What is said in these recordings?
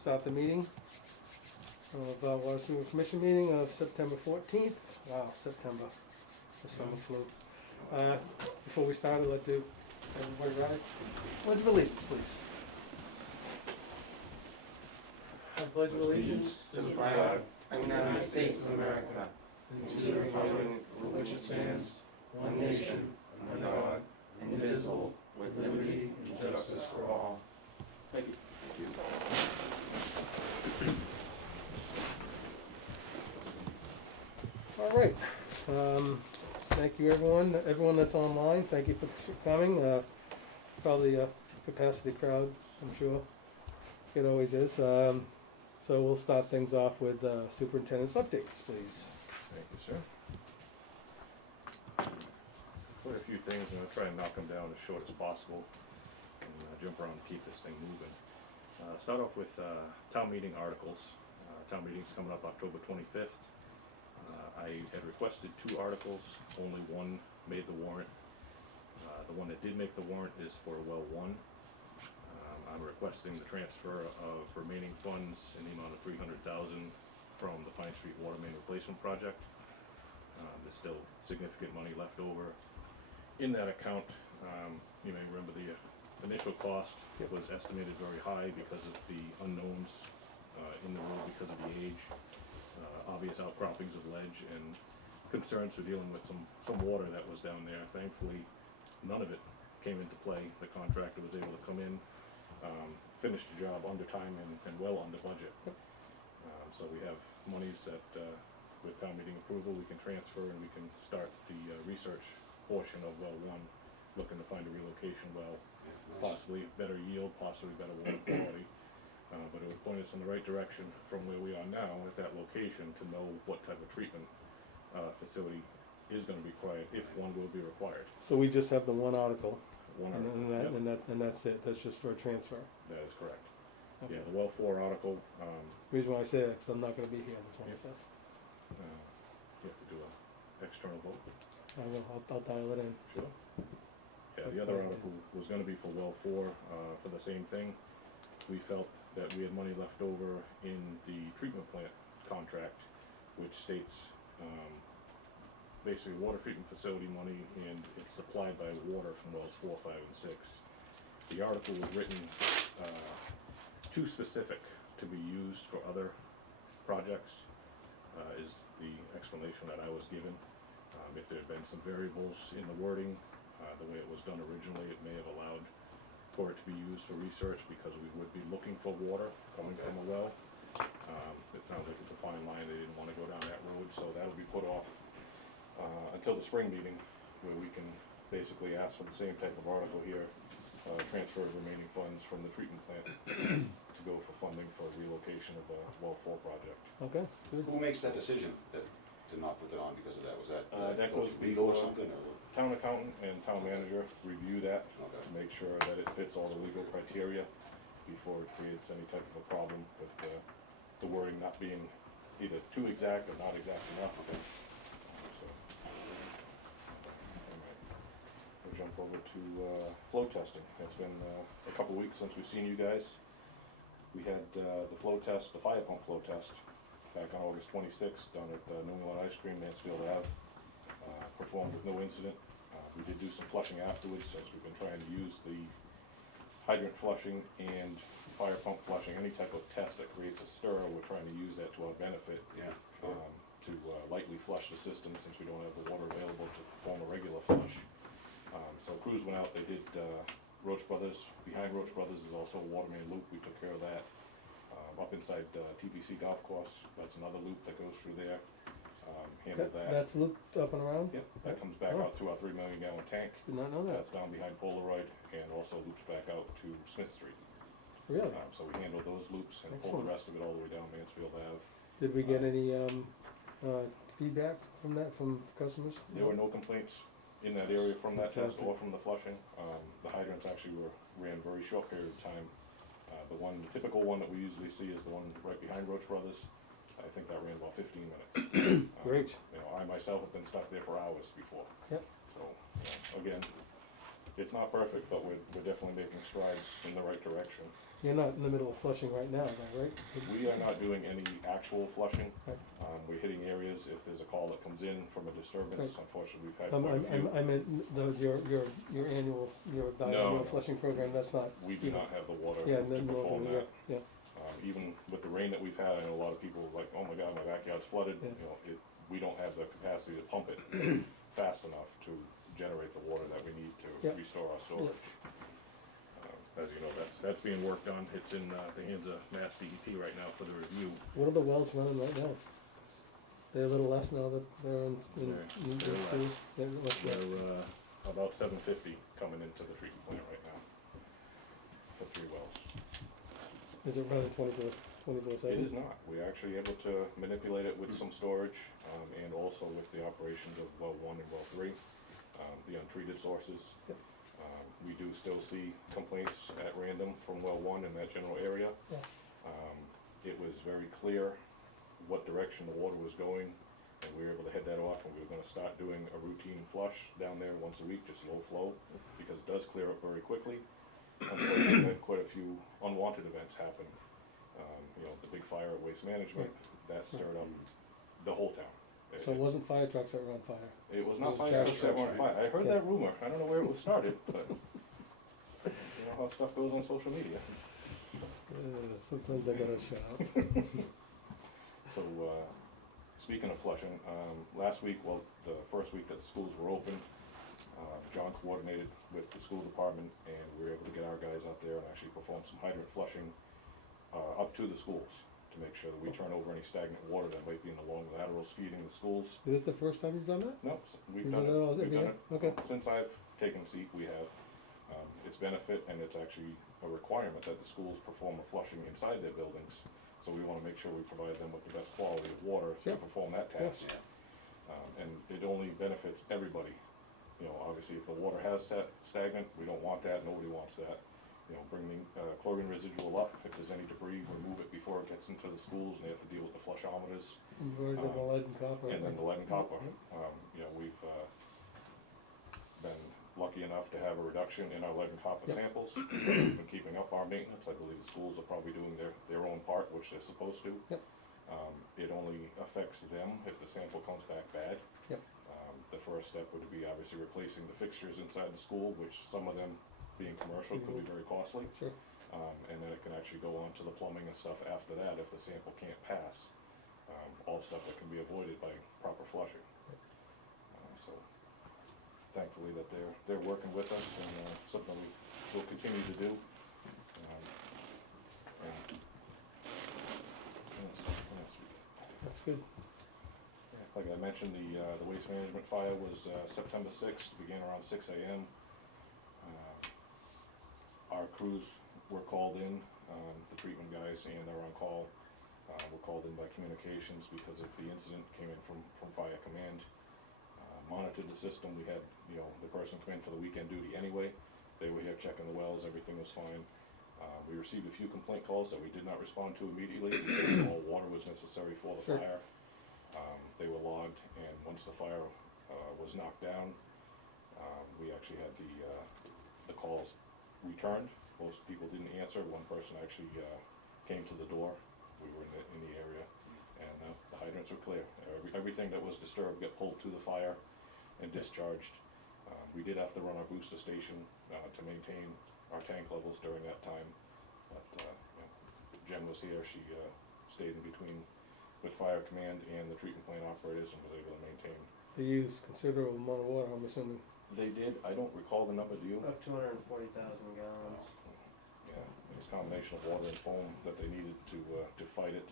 start the meeting of Water Sewer Commission meeting of September 14th. Wow, September, the summer flu. Before we start, I'd like to everybody rise. Pledge of allegiance, please. I pledge allegiance to the flag of the United States of America, and to the republic for which it stands, one nation, under God, indivisible, with liberty and justice for all. Thank you. All right. Thank you, everyone. Everyone that's online, thank you for coming. Probably a capacity crowd, I'm sure. It always is. So we'll start things off with superintendent's updates, please. Thank you, sir. Quite a few things. I'm going to try and knock them down as short as possible and jump around and keep this thing moving. Start off with town meeting articles. Town meeting's coming up October 25th. I had requested 2 articles. Only one made the warrant. The one that did make the warrant is for well 1. I'm requesting the transfer of remaining funds in the amount of $300,000 from the Pine Street Water Main Replacement Project. There's still significant money left over in that account. You may remember the initial cost was estimated very high because of the unknowns in the road because of the age, obvious outcroppings of ledge, and concerns for dealing with some water that was down there. Thankfully, none of it came into play. The contractor was able to come in, finish the job under time and well under budget. So we have monies that, with town meeting approval, we can transfer and we can start the research portion of well 1, looking to find a relocation well, possibly better yield, possibly better water quality. But it would point us in the right direction from where we are now at that location to know what type of treatment facility is going to be required, if one will be required. So we just have the one article, One and, article, and that's it. That's just for a transfer. That is correct. Okay. Yeah, the well 4 article, Reason why I say that, because I'm not going to be here on the 25th. you have to do an external vote. I will. I'll dial it in. Sure. Yeah, the other article was gonna be for well 4, for the same thing. We felt that we had money left over in the treatment plant contract, which states, basically water treatment facility money, and it's supplied by water from wells 4, 5, and 6. The article was written, too specific to be used for other projects, is the explanation that I was given. If there had been some variables in the wording, the way it was done originally, it may have allowed for it to be used for research, because we would be looking for water coming from a well. It sounds like it's a fine line. They didn't want to go down that road, so that would be put off until the spring meeting, where we can basically ask for the same type of article here, transfer the remaining funds from the treatment plant to go for funding for relocation of the well 4 project. Okay. Good. Who makes that decision to not put it on because of that? Was that, That goes legal or before something? Or? Town accountant and town manager review that Okay. to make sure that it fits all the legal criteria before it creates any type of a problem with the wording not being either too exact or not exact enough. So, all right. We'll jump over to flow testing. It's been a couple weeks since we've seen you guys. We had the flow test, the fire pump flow test, back on August 26th down at New England Ice Cream, Mansfield Ave. Performed with no incident. We did do some flushing afterwards, since we've been trying to use the hydrant flushing and fire pump flushing, any type of test that creates a stir. We're trying to use that to our benefit, Yeah, sure. to lightly flush the system, since we don't have the water available to perform a regular flush. So crews went out. They did Roach Brothers. Behind Roach Brothers is also a water main loop. We took care of that. Up inside TPC Golf Course, that's another loop that goes through there. Handled that. That's looped up and around? Yep, that comes back out to our 3 million gallon tank. Did not know that. That's down behind Polaroid, and also loops back out to Smith Street. Really? So we handled those loops and pulled Excellent. the rest of it all the way down Mansfield Ave. Did we get any feedback from that from customers? There were no complaints in that area from that test Fantastic. or from the flushing. The hydrants actually ran a very short period of time. The typical one that we usually see is the one right behind Roach Brothers. I think that ran about 15 minutes. Great. You know, I myself have been stuck there for hours before. Yep. So, again, It's not perfect, but we're definitely making strides in the right direction. You're not in the middle of flushing right now, though, right? We are not doing any actual flushing. Right. We're hitting areas if there's a call that comes in from a disturbance. Right. Unfortunately, we've had quite a few. I meant your annual, your biannual No. flushing program, that's not. We do not have the water Yeah, to no, perform yeah, that. yeah, Even with the rain that we've had, I know a lot of people are like, oh my God, my backyard's flooded. Yeah. You know, we don't have the capacity to pump it fast enough to generate the water that we need to Yeah. restore our storage. As you know, that's being worked on. It's in the hands of Mass DEP right now for the review. What are the wells running right now? They're a little less now that they're in They're less. school? They're less, yeah. We're about 750 coming into the treatment plant right now for 3 wells. Is it running 24/7? It is not. We're actually able to manipulate it with some storage, and also with the operations of well 1 and well 3, the untreated sources. Yep. We do still see complaints at random from well 1 in that general area. Yeah. It was very clear what direction the water was going, and we were able to head that off, and we were gonna start doing a routine flush down there once a week, just low flow, because it does clear up very quickly. Unfortunately, we had quite a few unwanted events happen. You know, the big fire at Waste Management, that stirred up the whole town. So it wasn't fire trucks that were on fire? It was it not was fire trash trucks that were on trucks, fire. I heard Yeah. that rumor. I don't know where it was started, but you know how stuff goes on social media. Sometimes I gotta shut up. So, speaking of flushing, last week, well, the first week that the schools were open, John coordinated with the school department, and we were able to get our guys out there and actually perform some hydrant flushing up to the schools to make sure that we turn over any stagnant water that might be in the long laterals feeding the schools. Is it the first time you've done that? No, we've You done do it. that all- We've every done year? it. Okay. Since I've taken seat, we have. It's benefit, and it's actually a requirement that the schools perform a flushing inside their buildings. So we wanna make sure we provide them with the best quality of water to Sure. perform that Yes. task. And it only benefits everybody. You know, obviously, if the water has set stagnant, we don't want that, nobody wants that. You know, bring the chlorine residual up, if there's any debris, remove it before it gets into the schools, and they have to deal with the flushometers. You've already done the lead and copper. And then the lead and copper. Mhm. You know, we've been lucky enough to have a reduction in our lead and copper Yep. samples. We've been keeping up our maintenance. I believe the schools are probably doing their own part, which they're supposed to. Yep. It only affects them if the sample comes back bad. Yep. The first step would be obviously replacing the fixtures inside the school, which some of them, being commercial, could be very costly. Sure. And then it can actually go on to the plumbing and stuff after that if the sample can't pass. All stuff that can be avoided by proper flushing. So thankfully that they're working with us, and something we'll continue to do. And what else we got? That's good. Like I mentioned, the waste management fire was September 6th, began around 6 a.m. Our crews were called in, the treatment guys and our on-call were called in by communications because of the incident, came in from fire command. Monitored the system. We had, you know, the person come in for the weekend duty anyway. They were here checking the wells, everything was fine. We received a few complaint calls that we did not respond to immediately because all water was necessary for the Sure. fire. They were logged, and once the fire was knocked down, we actually had the calls returned. Most people didn't answer. One person actually came to the door. We were in the area, and the hydrants were clear. Everything that was disturbed got pulled to the fire and discharged. We did have to run our booster station to maintain our tank levels during that time, but you know, Jen was here. She stayed in between with fire command and the treatment plant operators and was able to maintain. They use considerable amount of water, I'm assuming. They did. I don't recall the number. Do you? About 240,000 gallons. Yeah, it was a combination of water and foam that they needed to fight it.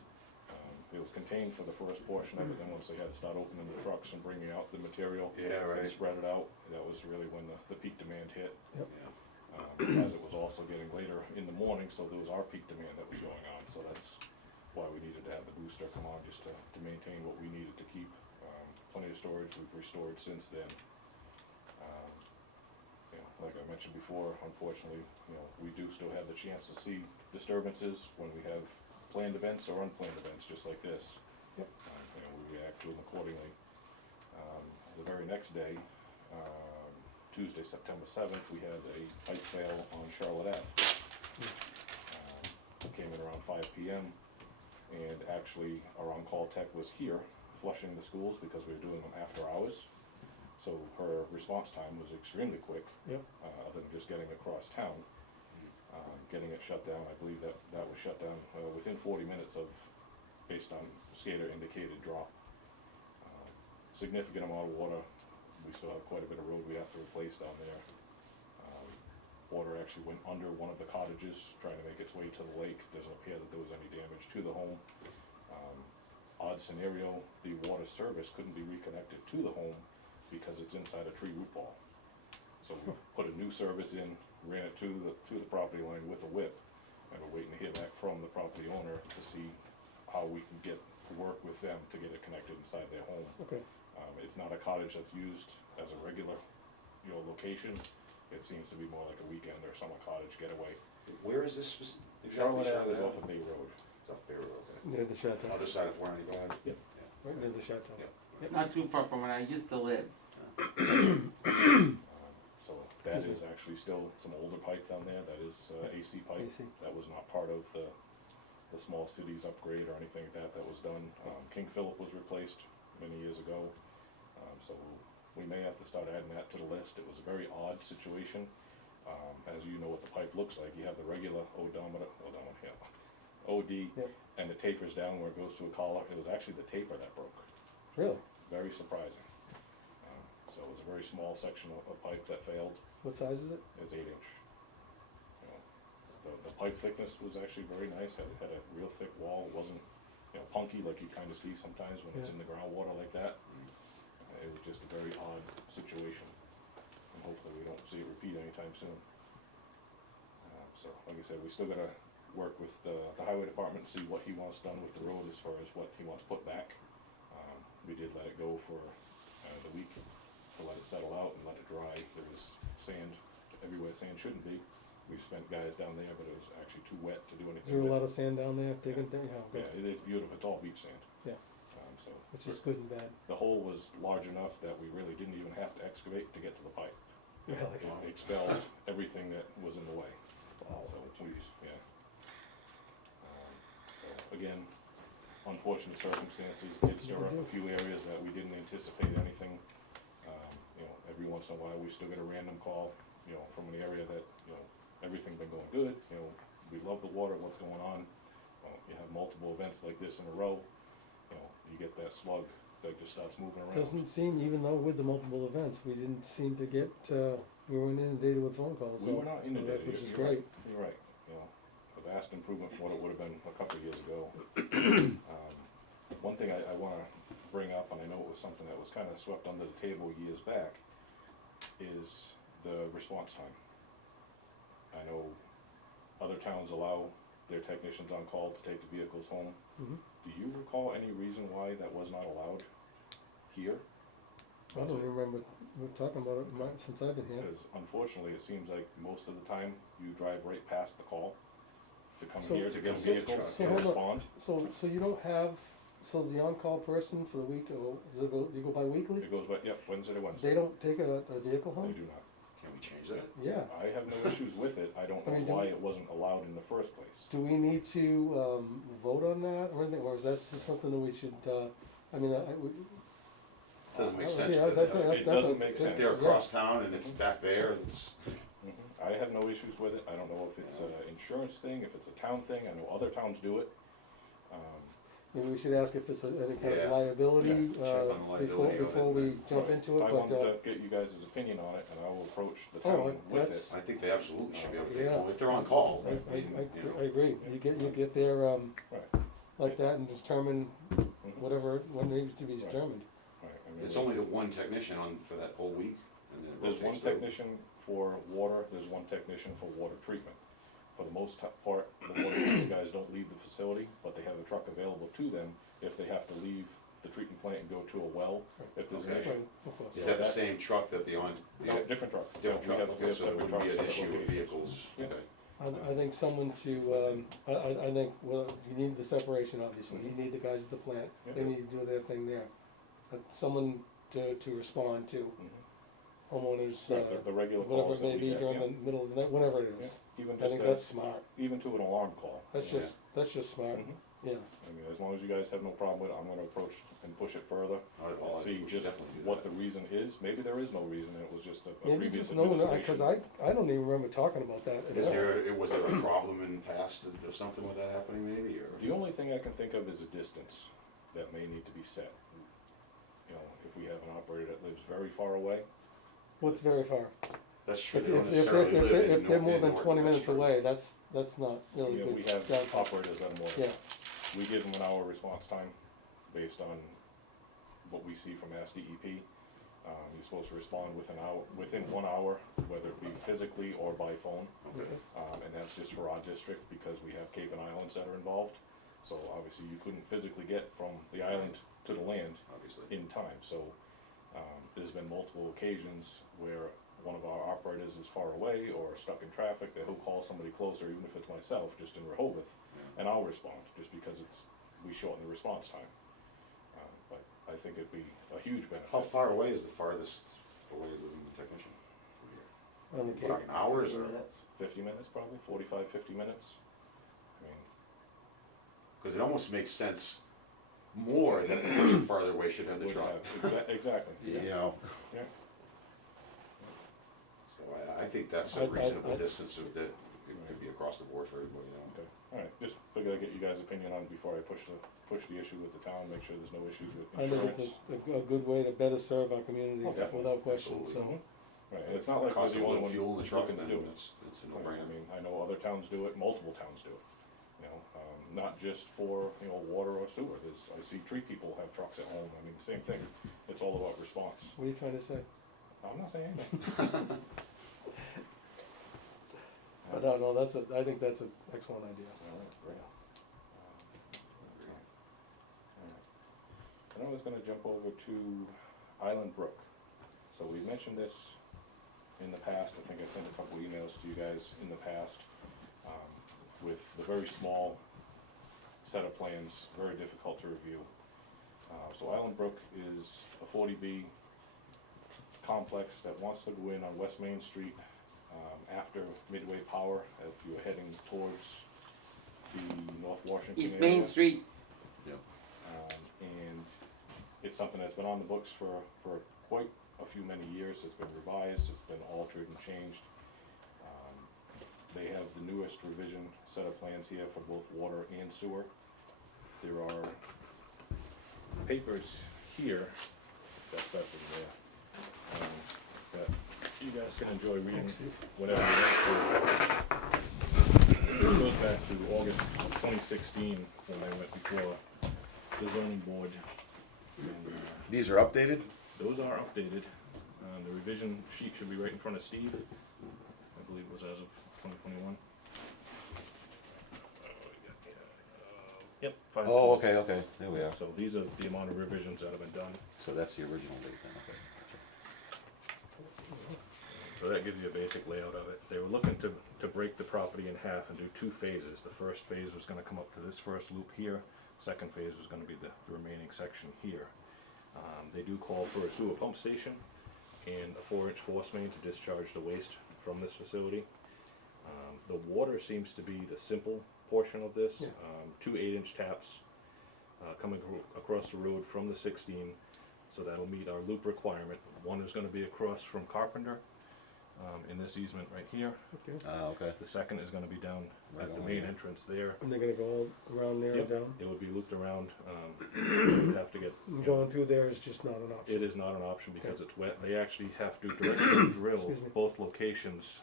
It was contained for the first portion of it, then once they had to start opening the trucks and bringing out the material and spread it out, that was really when the peak demand hit. Yep. As it was also getting later in the morning, so there was our peak demand that was going on, so that's why we needed to have the booster come on, just to maintain what we needed to keep. Plenty of storage, we've restored since then. You know, like I mentioned before, unfortunately, you know, we do still have the chance to see disturbances when we have planned events or unplanned events, just like this. Yep. And we react to them accordingly. The very next day, Tuesday, September 7th, we had a pipe fail on Charlotte Ave. It came in around 5 p.m. and actually our on-call tech was here flushing the schools because we were doing them after hours. So her response time was extremely quick. Yep. Other than just getting across town, getting it shut down. I believe that was shut down within 40 minutes of, based on SCADA indicated drop. Significant amount of water. We still have quite a bit of road we have to replace down there. Water actually went under one of the cottages, trying to make its way to the lake. Doesn't appear that there was any damage to the home. Odd scenario, the water service couldn't be reconnected to the home because it's inside a tree root ball. So we put a new service in, ran it to the property line with a whip, and we're waiting to hear back from the property owner to see how we can work with them to get it connected inside their home. Okay. It's not a cottage that's used as a regular, location. It seems to be more like a weekend or summer cottage getaway. Where is this exactly? Charlotte Ave is off of Bay Road. It's off Bay Road, okay. Near the chateau, Other side of 495? Yep. right near the chateau. Yeah. Not too far from where I used to live. So that is actually still some older pipe down there. That is AC pipe. AC. That was not part of the small cities upgrade or anything like that that was done. King Philip was replaced many years ago. So we may have to start adding that to the list. It was a very odd situation. As you know what the pipe looks like, you have the regular OD, Yep. and it tapers down where it goes to a collar. It was actually the taper that broke. Really? Very surprising. So it was a very small section of pipe that failed. What size is it? It's 8 inch. The pipe thickness was actually very nice. Had a real thick wall. It wasn't punky like you kind of see sometimes when it's Yeah. in the groundwater like that. It was just a very odd situation, and hopefully we don't see it repeat anytime soon. So like I said, we still gotta work with the highway department to see what he wants done with the road as far as what he wants put back. We did let it go for the week to let it settle out and let it dry. There was sand everywhere sand shouldn't be. We spent guys down there, but it was actually too wet to do Is anything there a with. lot of sand down there digging thing? Oh, Yeah, good. it is beautiful. It's all beach sand. Yeah. So Which is good and bad. the hole was large enough that we really didn't even have to excavate to get to the pipe. Really? It expelled everything that was in the way. Wow. So yeah. So again, unfortunate circumstances did stir up a few areas that we didn't anticipate anything. Every once in a while, we still get a random call, from an area that, everything been going good, we love the water, what's going on? Well, you have multiple events like this in a row, you get that slug that just starts moving around. Doesn't seem, even though with the multiple events, we didn't seem to get, we weren't inundated with phone calls. We so- were not inundated, Which is you're right, great. you're right, a vast improvement from what it would have been a couple of years ago. One thing I wanna bring up, and I know it was something that was kinda swept under the table years back, is the response time. I know other towns allow their technicians on call to take the vehicles home. Mhm. Do you recall any reason why that was not allowed here? I don't even remember, we're talking about it since I've been here. Because unfortunately, it seems like most of the time, you drive right past the call to come So- here to get a so- vehicle so to hold on. respond. So you don't have, so the on-call person for the week, or does it go, you go by-weekly? It goes by, yep, Wednesday to Wednesday. They don't take a vehicle They home? do not. Can we change that? Yeah. I have no issues with it. I don't I mean, know why it wasn't allowed in the first place. Do we need to, vote on that or anything, or is that just something that we should, I mean, Doesn't make Oh, sense yeah, for that- them. that- It that's a- doesn't make that's- If they're sense. across town and it's back there, it's, I have no issues with it. I don't know if it's an insurance thing, if it's a town thing. I know other towns do it. Maybe we should ask if it's any kind Yeah. of liability, Yeah, check on the liability of it. before we jump into it, I but, wanted to get you guys' opinion on it, and I will approach the Oh, town with that's- it. I think they absolutely should be able to take Yeah. them, if they're on call. I you know. agree, you get there, Right. like that and determine Mhm. whatever, what needs to be Right. determined. Right, I mean, It's only the one technician on, for that whole week, and then it There's one rotates through. technician for water, there's one technician for water treatment. For the most part, the water treatment guys don't leave the facility, but they have a truck available to them if they have to leave the treatment plant and go to a well, if there's an Okay. issue. Right, of course. Is So that the that- same truck that the on, No, the different truck. different Yeah, we truck, have okay, so there separate wouldn't be an trucks, issue separate with locations. vehicles, Yeah. okay. I think someone to, I think, well, you need the separation, obviously, you need the guys at the plant, they Yeah. need to do their thing there. But someone to respond to, Mhm. homeowners, Right, the regular whatever calls it that may we be get, during yeah. the middle of the night, whenever it Yeah, is. even I just think to, that's smart. even to an alarm call. That's you know. just smart, Mhm. yeah. I mean, as long as you guys have no problem with it, I'm gonna approach and push it further, All right, well, I see think we should just definitely do what that. the reason is. Maybe there is no reason, it was just a Maybe previous just no one, administration. cause I don't even remember talking about that at Is all. was there a problem in the past or something with that happening maybe, or? The only thing I can think of is a distance that may need to be set. You know, if we have an operator that lives very far away, What's very far? That's true, If, they don't if, necessarily live in if they're more than Norton, 20 that's minutes true. away, that's not really you know, good. we have judgment. operators that are more than Yeah, we give them an hour response time based on what we see from Mass DEP. You're supposed to respond within 1 hour, whether it be physically or by phone. Okay, And that's just for our district because we have Cape and Islands that are involved. So obviously you couldn't physically get from the island to the land obviously. in time. So there's been multiple occasions where one of our operators is far away or stuck in traffic, that he'll call somebody closer, even if it's myself, just in Rehoboth, Yeah. and I'll respond, just because we shorten the response time. But I think it'd be a huge benefit. How far away is the farthest away living technician from here? on the We're Cape. talking hours or? 50 minutes probably, 45, 50 minutes. I mean, Because it almost makes sense more that the person farther away should have the would truck. exactly. You Yeah. know, Yeah. so I think that's I- a reasonable I- distance of that, it could be across the board for everybody, you know. Okay, all right, just figured I'd get you guys' opinion on it before I push the issue with the town, make sure there's no issues with I think insurance. it's a good way to better serve our community, Oh, definitely. without question, so. Mhm. Right, and it's not like we're Cost the of a only little one fuel in the truck, looking and to do then it. it's a Right, I no-brainer. mean, I know other towns do it, multiple towns do it, you know, not just for, you know, water or sewer, I see tree people have trucks at home, I mean, same thing, it's all about response. What are you trying to say? I'm not saying anything. But no, I think that's an excellent idea. All right, great. All right. And I was gonna jump over to Island Brook. So we mentioned this in the past, I think I sent a couple emails to you guys in the past, with the very small set of plans, very difficult to review. So Island Brook is a 40B complex that wants to go in on West Main Street, after Midway Power, if you're heading towards the North Washington area. East Main Street. And it's something that's been on the books for quite a few many years. It's been revised, it's been altered and changed. They have the newest revision set of plans here for both water and sewer. There are papers here, that's in there, that you guys can enjoy reading whenever you want to. It goes back to August 2016 when I went before the zoning board. And, These are updated? those are updated. The revision sheet should be right in front of Steve. I believe it was as of 2021. Yep. Oh, okay, there we are. So these are the amount of revisions that have been done. So that's the original date then, okay. So that gives you a basic layout of it. They were looking to break the property in half and do 2 phases. The first phase was gonna come up to this first loop here. Second phase was gonna be the remaining section here. They do call for a sewer pump station and a 4-inch force main to discharge the waste from this facility. The water seems to be the simple portion of this. Yeah. 2 8-inch taps coming across the road from the 16, so that'll meet our loop requirement. One is gonna be across from Carpenter, in this easement right here. Okay, Okay. The second is gonna be down Right at the on main here. entrance there. and they're gonna go all around there and Yep. down? It would be looped around, you'd have to get, you know, Going through there is just not an option. it is not an option because it's wet. They actually have to directionally drill Excuse me. both locations,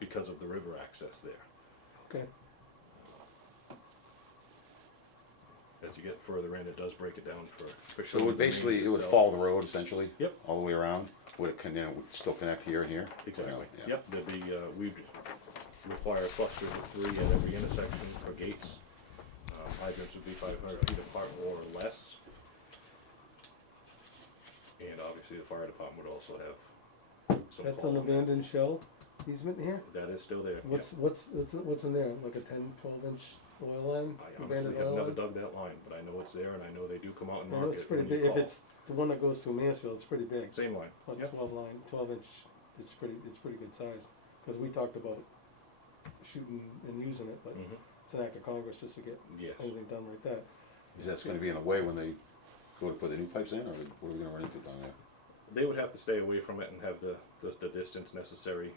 because of the river access there. Okay, As you get further in, it does break it down for. So it would basically, it would itself. follow the road essentially? Yep. All the way around? Would it, it would still connect here and here? Exactly, Yeah. yep, there'd be, we'd require clusters of 3 at every intersection for gates. Hydrants would be 500 feet apart or less. And obviously the fire department would also have some that's call an on that. abandoned shell easement here? That is still there. What's in there, like a 10, 12 inch Oil line, I abandoned honestly have oil never line? dug that line, but I know it's there, and I know they do come out and I mark know it's it pretty when you big, if call. it's the one that goes through Mansfield, it's pretty big. Same line, About yep. 12 inch, it's pretty good size. Cause we talked about shooting and using it, but Mhm. it's an act of Congress just to get Yes. anything done like that. Is that gonna be in the way when they go to put the new pipes in, or what are we gonna run into down there? They would have to stay away from it and have the distance necessary.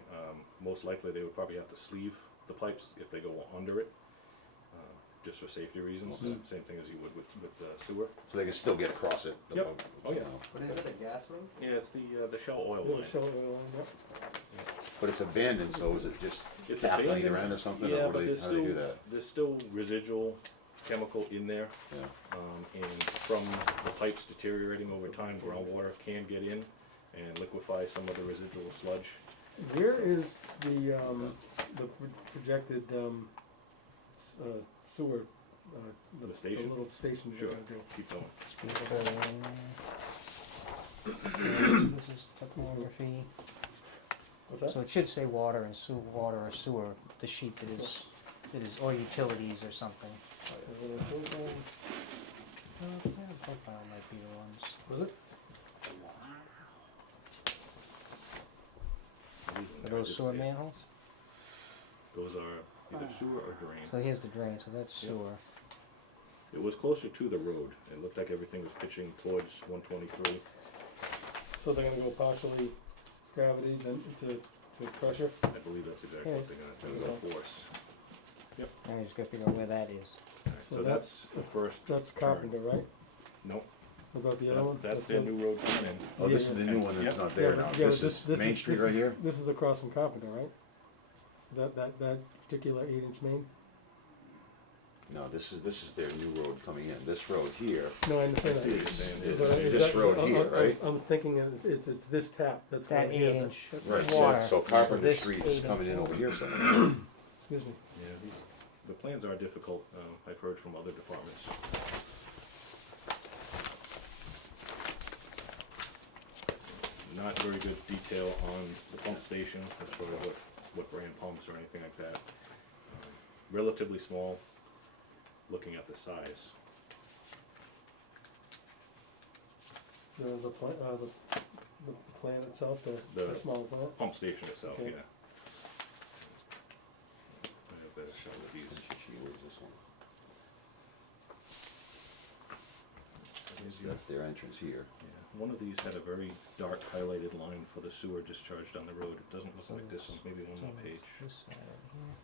Most likely, they would probably have to sleeve the pipes if they go under it, just for safety reasons. Okay. Same thing as you would with sewer. So they can still get across it? Yep. above Oh, yeah. somehow. What is it, a gas main? Yeah, it's the Shell oil Yeah, line. Shell oil line, yep. But it's abandoned, so is it just It's tapped on either abandoned. end or something, Yeah, or what but do they, there's how do they do still, that? there's still residual chemical in there. Yeah, And from the pipes deteriorating over time, groundwater can get in and liquefy some of the residual sludge. Where is the projected, sewer, The station? The little station Sure, you're gonna do? keep going. This is topography. What's that? So it should say water and water or sewer, the sheet that is, or utilities or something. Profile might be the ones. Was it? Are those sewer manholes? Those are either sewer or drain. So here's the drain, so that's Yep. sewer. It was closer to the road. It looked like everything was pitching towards 123. So they're gonna go partially gravity then to pressure? I believe that's exactly what they're gonna go force. Now you just gotta figure out where that is. Alright, So so that's the first That's turn. Carpenter, right? Nope, What about the other one? that's their the- new road coming in. oh, this is the new one that's Yep. not there Yeah, now, yeah, this is Main Street right here? This is across from Carpenter, right? That particular 8-inch main? No, this is their new road coming in, this road here No, I understand I see that. what you're saying. is But is this that- road here, right? I'm thinking it's this tap that's That going here. 8-inch Right, water. so Carpenter This Street is 8-inch coming in over here somewhere. Excuse me. Yeah, the plans are difficult, I've heard from other departments. Not very good detail on the pump station as far as what brand pumps or anything like that. Relatively small, looking at the size. The plant itself, the The- small plant? Pump station itself, Okay. yeah. I have better shot of these. Where's this one? Here's your- That's their entrance here. Yeah, one of these had a very dark highlighted line for the sewer discharge down the road. It doesn't look So like this one, maybe one So more it's page. This side here.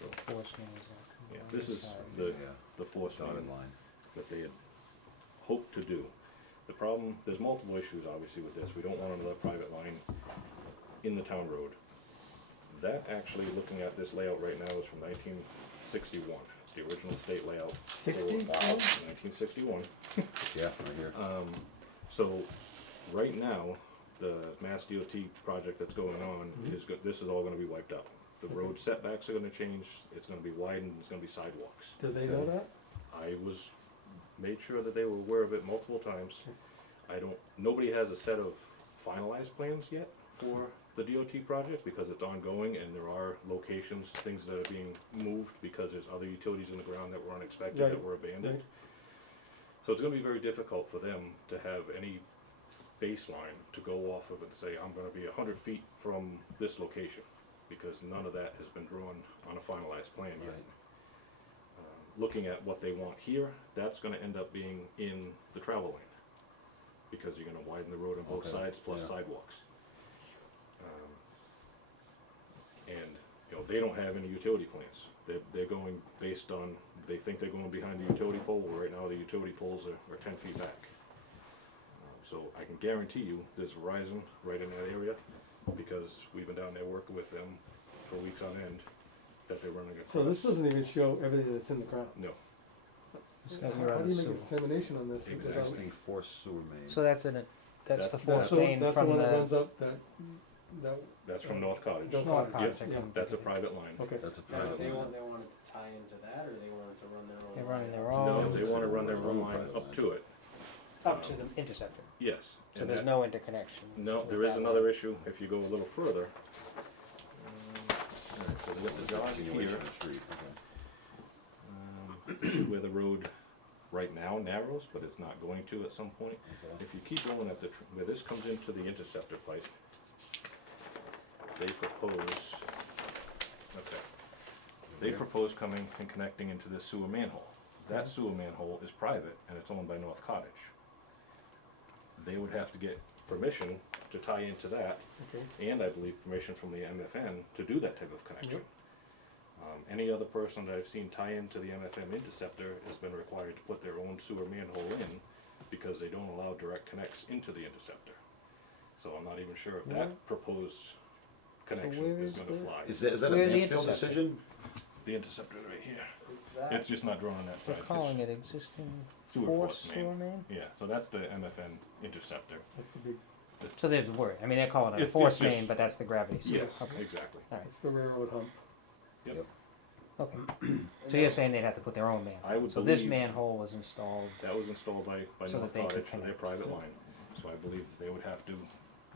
So, Force main is gonna come yeah, down this is side. Yeah, the force main dotted line. that they had hoped to do. The problem, there's multiple issues obviously with this. We don't want another private line in the town road. That actually, looking at this layout right now, is from 1961. It's the original state layout. 60? 1961. Yeah, right here. So, right now, the Mass DOT project that's going on is, this is all gonna be wiped out. The road setbacks are gonna change, it's gonna be widened, it's gonna be sidewalks. Do they know that? I made sure that they were aware of it multiple times. Nobody has a set of finalized plans yet for the DOT project because it's ongoing and there are locations, things that are being moved because there's other utilities in the ground that were unexpected, that Right, were abandoned. right. So it's gonna be very difficult for them to have any baseline to go off of and say, I'm gonna be 100 feet from this location, because none of that has been drawn on a finalized plan yet. Right. Looking at what they want here, that's gonna end up being in the travel lane, because you're gonna widen the road on both Okay, sides plus yeah. sidewalks. And, you know, they don't have any utility plans. They're going based on, they think they're going behind the utility pole, where right now the utility poles are 10 feet back. So I can guarantee you, there's Verizon right in that area, because we've been down there working with them for weeks on end, that they're running across. So this doesn't even show everything that's in the ground. No, It's How gotta be around do you the make a sewer. determination on this? Exactly. Existing force sewer main. So that's the That's force the- main That's the from one that runs the up that, that's from North Cottage. North North Cottage. Cottage. Yep, that comes that's a with it. private line. okay. That's a Now, private they line. wanted to tie into that, or they wanted to run their own? They're running their No, own. they wanna run their Their own own line private up line. to it. Up to the interceptor, Yes. so and there's that- no interconnection. No, with there is that another line. issue if you go a little further. Alright, so with the jog Continuation here, of the street, okay. this is where the road right now narrows, but it's not going to at some point. Okay. If you keep going at the, where this comes into the interceptor pipe, they propose, okay, they propose coming and connecting into this sewer manhole. That sewer manhole is private and it's owned by North Cottage. They would have to get permission to tie into that, Okay. and I believe permission from the MFN to do that type of connection. Any other person that I've seen tie into the MFM interceptor has been required to put their own sewer manhole in because they don't allow direct connects into the interceptor. So I'm not even sure if Where- that proposed connection where is is gonna the- fly. Is that a Where's the Mansfield interceptor? decision? The interceptor is right here. Is that- It's just not drawn on that side. They're It's calling it existing sewer force force sewer main. main? Yeah, so that's the MFN interceptor. That's the big, So there's the word, I mean, they're calling it a It's force just- main, but that's the gravity sewer. Yes, Okay, exactly. alright, that's the railroad hump. okay. So you're saying they'd have to put their own manhole? I would So this believe- manhole was installed, That was installed by So North that they could Cottage for their connect. private line. So I believe they would have to,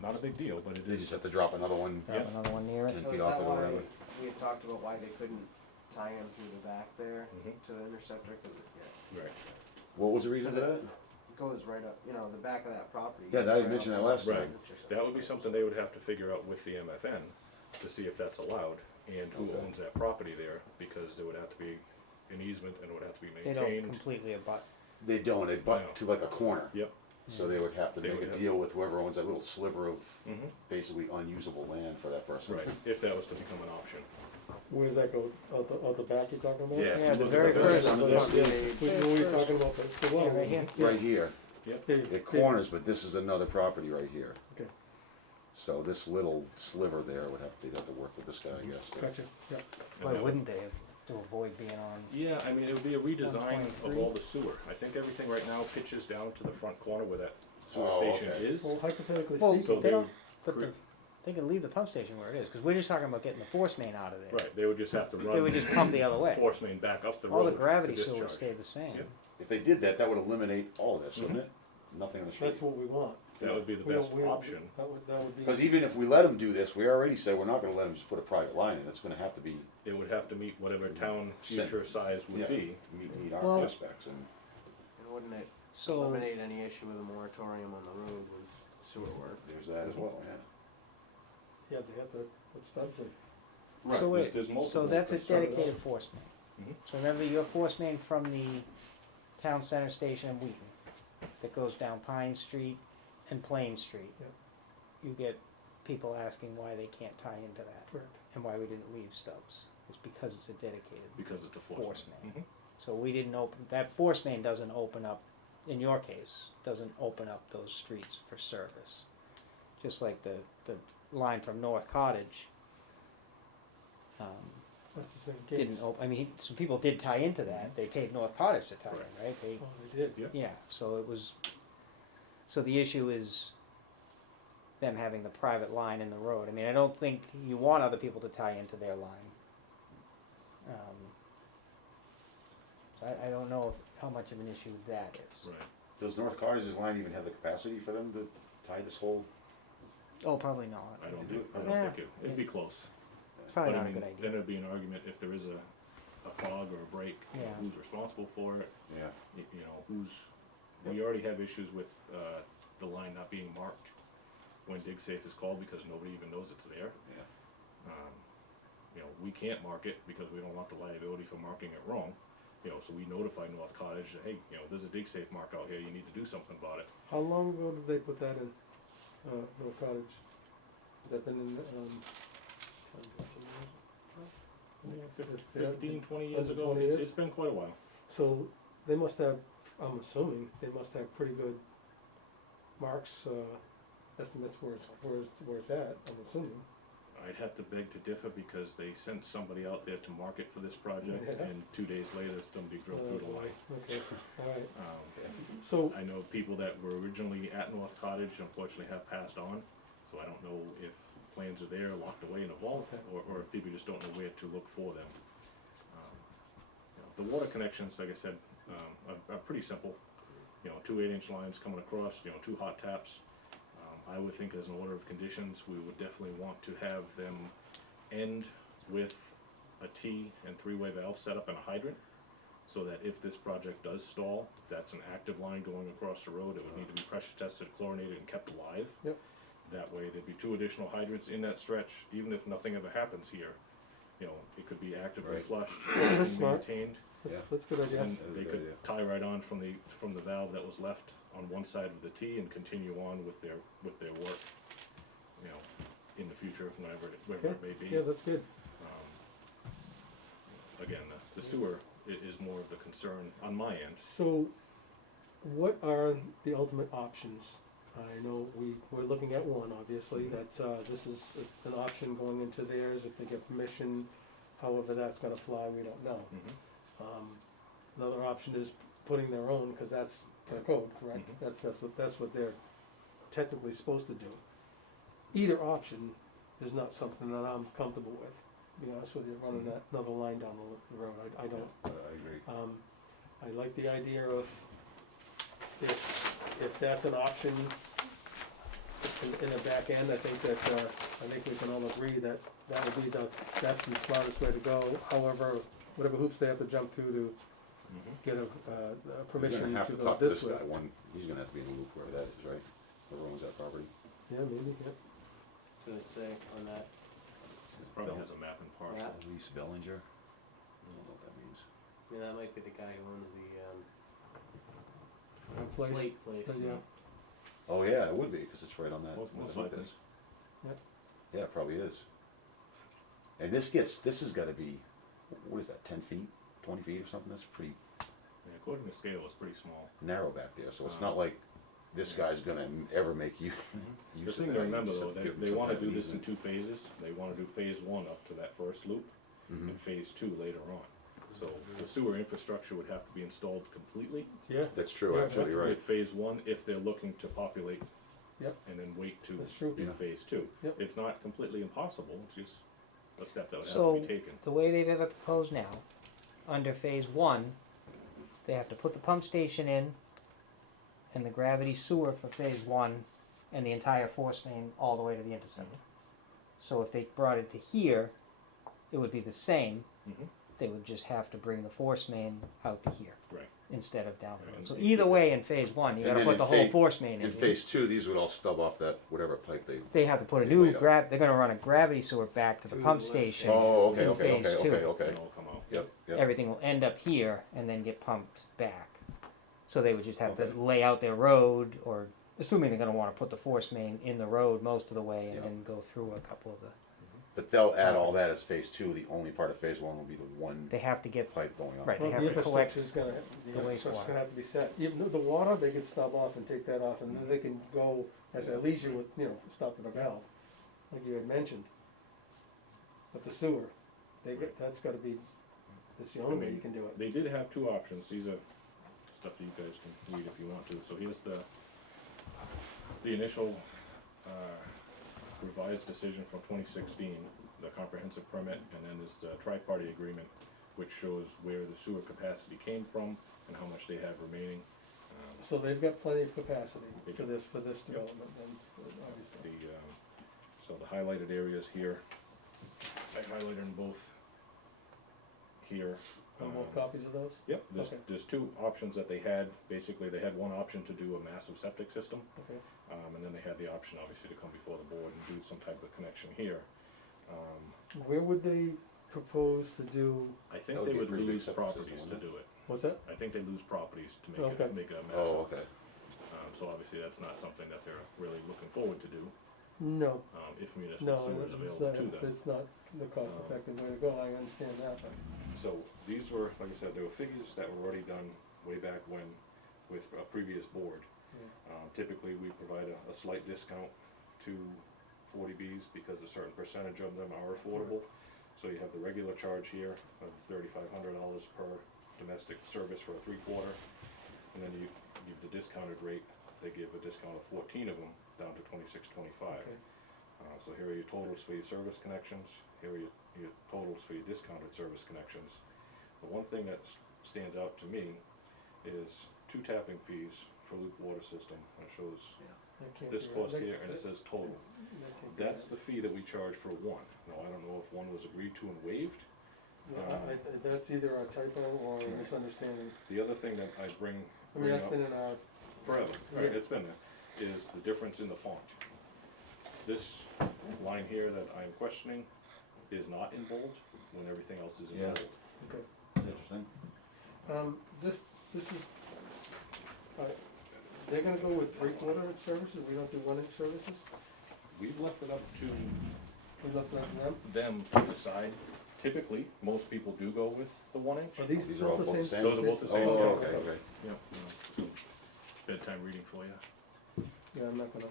not a big deal, but it They is. just have to drop another one, grab Yeah. another one near it? 10 So feet is off that it or why whatever. we had talked about why they couldn't tie in through the back there Mhm. to the interceptor? Because Right. What was the reason for that? it goes right up, the back of that property. Yeah, goes I right mentioned up that last to the time. interceptor. That would be something they would have to figure out with the MFN to see if that's allowed and who Okay. owns that property there, because there would have to be an easement and it would have to be They don't maintained. completely abut, They don't, they No. butt to like a corner. Yep. So they would have to They make would a have- deal with whoever owns that little sliver of Mm-hmm. basically unusable land for that person. Right, if that was to become an option. Where does that go? Out the back you're talking about? Yeah. yeah, you the look very at the first, front of Yeah, this- yeah. What were you talking about? The yeah, well? right here. Right here, Yeah, it corners, but this is another property right here. Okay. So this little sliver there would have, they'd have to work with this guy, I guess. to- Gotcha, yeah. And Why that would- wouldn't they, to avoid being on, Yeah, I mean, it would be a redesign of 123. all the sewer. I think everything right now pitches down to the front corner where that sewer Oh, station okay. is. Well, hypothetically well, speaking, So they they don't, would but cre- they can leave the pump station where it is, cause we're just talking about getting the force main out of there. Right, they would just have to They would run just pump the other way. force main back up the road All the to gravity sewer would discharge. stay the same. Yep. If they did that, that would eliminate all of this, wouldn't it? Nothing on the street. that's what we want. That would be the We don't- best we don't- option. That would be. Because even if we let them do this, we already said we're not gonna let them just put a private line in, it's gonna have to be, It would have to meet whatever town Set. future size would yeah, be. meet our Well- aspects, and And wouldn't it So, eliminate any issue with a moratorium on the road with sewer work? there's that as well, yeah. Yeah, they have to put stubs in. Right, so wait, there's so multiple- that's a there's several. dedicated force main. Mhm. So remember your force main from the town center station in Wheaton, that goes down Pine Street and Plain Street. Yep. You get people asking why they can't tie into that, Correct. and why we didn't leave stubs. It's because it's a dedicated, Because it's a Force force main. Mhm. so we didn't open, that force main doesn't open up, in your case, doesn't open up those streets for service. Just like the line from North Cottage, That's the same case. didn't open, I mean, some people did tie into that, they paid North Cottage to tie Correct. in, right? They, Oh, they did. Yeah. yeah, so it was, so the issue is them having the private line in the road. I mean, I don't think you want other people to tie into their line. So I don't know how much of an issue that is. Right. Does North Cottage's line even have the capacity for them to tie this whole? Oh, probably not. I don't do think, it. I don't Yeah. think it'd be close. It's probably But not I a mean, good idea. then it'd be an argument if there is a clog or a break, you know, Yeah. who's responsible for it, Yeah. you know, we already have issues with, the line not being marked when DigSafe is called because nobody even knows it's there. Yeah. You know, we can't mark it because we don't want the liability for marking it wrong. You know, so we notify North Cottage that, hey, you know, there's a DigSafe mark out here, you need to do something about it. How long ago did they put that in, North Cottage? Has that been in, 15, 20 years Under ago, 20 years? it's been quite a while. So they must have, I'm assuming, they must have pretty good marks, estimates where it's at, I'm assuming. I'd have to beg to differ because they sent somebody out there to market for this project Yeah. and 2 days later, somebody drove through the line. Okay, all right. Um, So, I know people that were originally at North Cottage unfortunately have passed on, so I don't know if plans are there, locked away in a vault, Okay. or if people just don't know where to look for them. You know, the water connections, like I said, are pretty simple. you know, 2 8-inch lines coming across, you know, 2 hot taps. I would think as an order of conditions, we would definitely want to have them end with a T and 3-way valve setup and a hydrant, so that if this project does stall, that's an active line going across the road. It would need to be pressure tested, chlorinated, and kept alive. Yep. That way, there'd be 2 additional hydrants in that stretch, even if nothing ever happens here. You know, it could be actively Right. flushed That's and smart. maintained. Yeah. That's a good idea. And That's a they good could idea. tie right on from the valve that was left on one side of the T and continue on with their work, you know, in the future, whenever it may be. Yeah, that's good. Again, the sewer is more of the concern on my end. So, what are the ultimate options? I know we're looking at one, obviously, that's, this is an option going into theirs, if they get permission, however that's gonna fly, we don't know. Another option is putting their own, cause that's their code, correct? That's what they're technically supposed to do. Either option is not something that I'm comfortable with, to be honest with you, running that another line down the road, I don't. I agree. I like the idea of, if that's an option in the back end, I think we can all agree that that would be the best and smartest way to go. However, whatever hoops they have to jump through to get a You're permission gonna have to to go talk to this this way. guy, he's gonna have to be in the loop where that is, right? Whoever owns that property. Yeah, maybe, yeah. Does it say on that? It probably has a map and parcel. Yeah. Elise Bellinger, I don't know what that means. I mean, that might be the guy who owns the, Place. slate place. But yeah, Oh, yeah, it would be, cause it's right on that, Most where the loop likely. is. Yep. Yeah, it probably is. And this has gotta be, what is that, 10 feet, 20 feet or something? That's pretty Yeah, according to scale, it's pretty small. narrow back there, so it's not like this guy's gonna ever make you The use of thing that. to remember You just though, have to give him they some wanna kind of do this in easement. 2 phases. They wanna do phase 1 up to that first loop, Mhm. and phase 2 later on. So the sewer infrastructure would have to be installed completely yeah, That's true, Yeah, actually, you're right. with phase 1 if they're looking to populate. Yep. And then wait to That's true. do Yeah. phase 2. Yep. It's not completely impossible, it's just a step that would have So, to be taken. the way they've ever proposed now, under phase 1, they have to put the pump station in and the gravity sewer for phase 1 and the entire force main all the way to the interceptor. So if they brought it to here, it would be the same. Mhm. They would just have to bring the force main out to here. Right. Instead of down the Right, road. So and either keep it- way, in phase 1, you And gotta then put in the whole phase- force main In in. phase 2, these would all stub off that, whatever pipe They have to put a They new laid out. they're gonna run a gravity sewer back to the To pump the left station. Oh, okay, in okay, phase okay, 2. okay. It'll all come out. Yep, yep. Everything will end up here and then get pumped back. So they would just have Okay. to lay out their road, or assuming they're gonna wanna put the force main in the road most of the way and Yeah. then go through a couple of the, But they'll add all that as phase 2, the only part of phase 1 will be the one they have to get, pipe going on. right, well, they the have to collect, infrastructure's gonna, the the infrastructure's wastewater. gonna have to be set. Even though the water, they could stop off and take that off, and then they can go at their leisure with, stop at the valve, like you had mentioned. But the sewer, that's gotta be, that's the only way you can do it. They did have 2 options. These are stuff that you guys can read if you want to. So here's the initial revised decision from 2016, the comprehensive permit, and then this tri-party agreement, which shows where the sewer capacity came from and how much they have remaining. So they've got plenty of capacity They for do. this development, and obviously. So the highlighted areas here, I highlighted them both here. Want more copies of those? Yep, Okay. there's 2 options that they had. Basically, they had one option to do a massive septic system, Okay. and then they had the option, obviously, to come before the board and do some type of connection here. Where would they propose to do, I That think would they be a would pretty big lose septic system, properties to wouldn't it? do it. what's that? I think they lose properties to make Okay. it, make a Oh, massive. okay. So obviously, that's not something that they're really looking forward to do, No, if municipal no, sewer is it's available not, to them. it's not the cost-effective way to go, I understand that, but. So these were, like I said, there were figures that were already done way back when with a previous board. Typically, we provide a slight discount to 40Bs because a certain percentage of them are affordable. So you have the regular charge here of $3,500 per domestic service for a 3/4. And then you give the discounted rate, they give a discount of 14 of them down to $26.25. Okay. So here are your totals for your service connections, here are your totals for your discounted service connections. The one thing that stands out to me is 2 tapping fees for loop water system, it shows That can't this be cost right. here, and it says total. That can't be That's right. the fee that we charge for one. Now, I don't know if one was agreed to and waived. That's either a typo or a misunderstanding. The other thing that I bring I mean, that's up been in our, forever, right, Yeah. it's been there, is the difference in the font. This line here that I'm questioning is not in bold, when everything else is in Yeah. bold. okay. That's interesting. This is, they're gonna go with 3/4 inch services, we don't do 1 inch services? We've left it up to We left that to them? them to decide. Typically, most people do go with the 1 inch. Are these These are all both the both the same? same? Those are both the same, Oh, yeah. okay, okay. Yep, so bedtime reading for you. Yeah, I'm not gonna,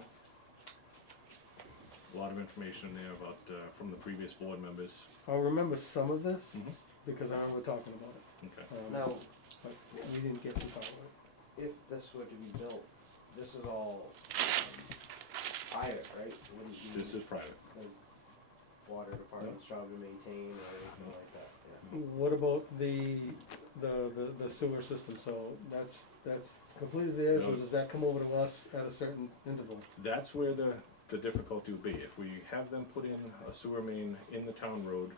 A lot of information in there about, from the previous board members. I'll remember some of this, Mhm. because I remember talking about it. Okay. Now, But we didn't get to talk about it. if this were to be built, this is all private, right? Wouldn't be This is private. the water department's job to maintain or anything like that, yeah. What about the sewer system, so that's completely theirs, or No. does that come over to us at a certain interval? That's where the difficulty would be. If we have them put in a sewer main in the town road,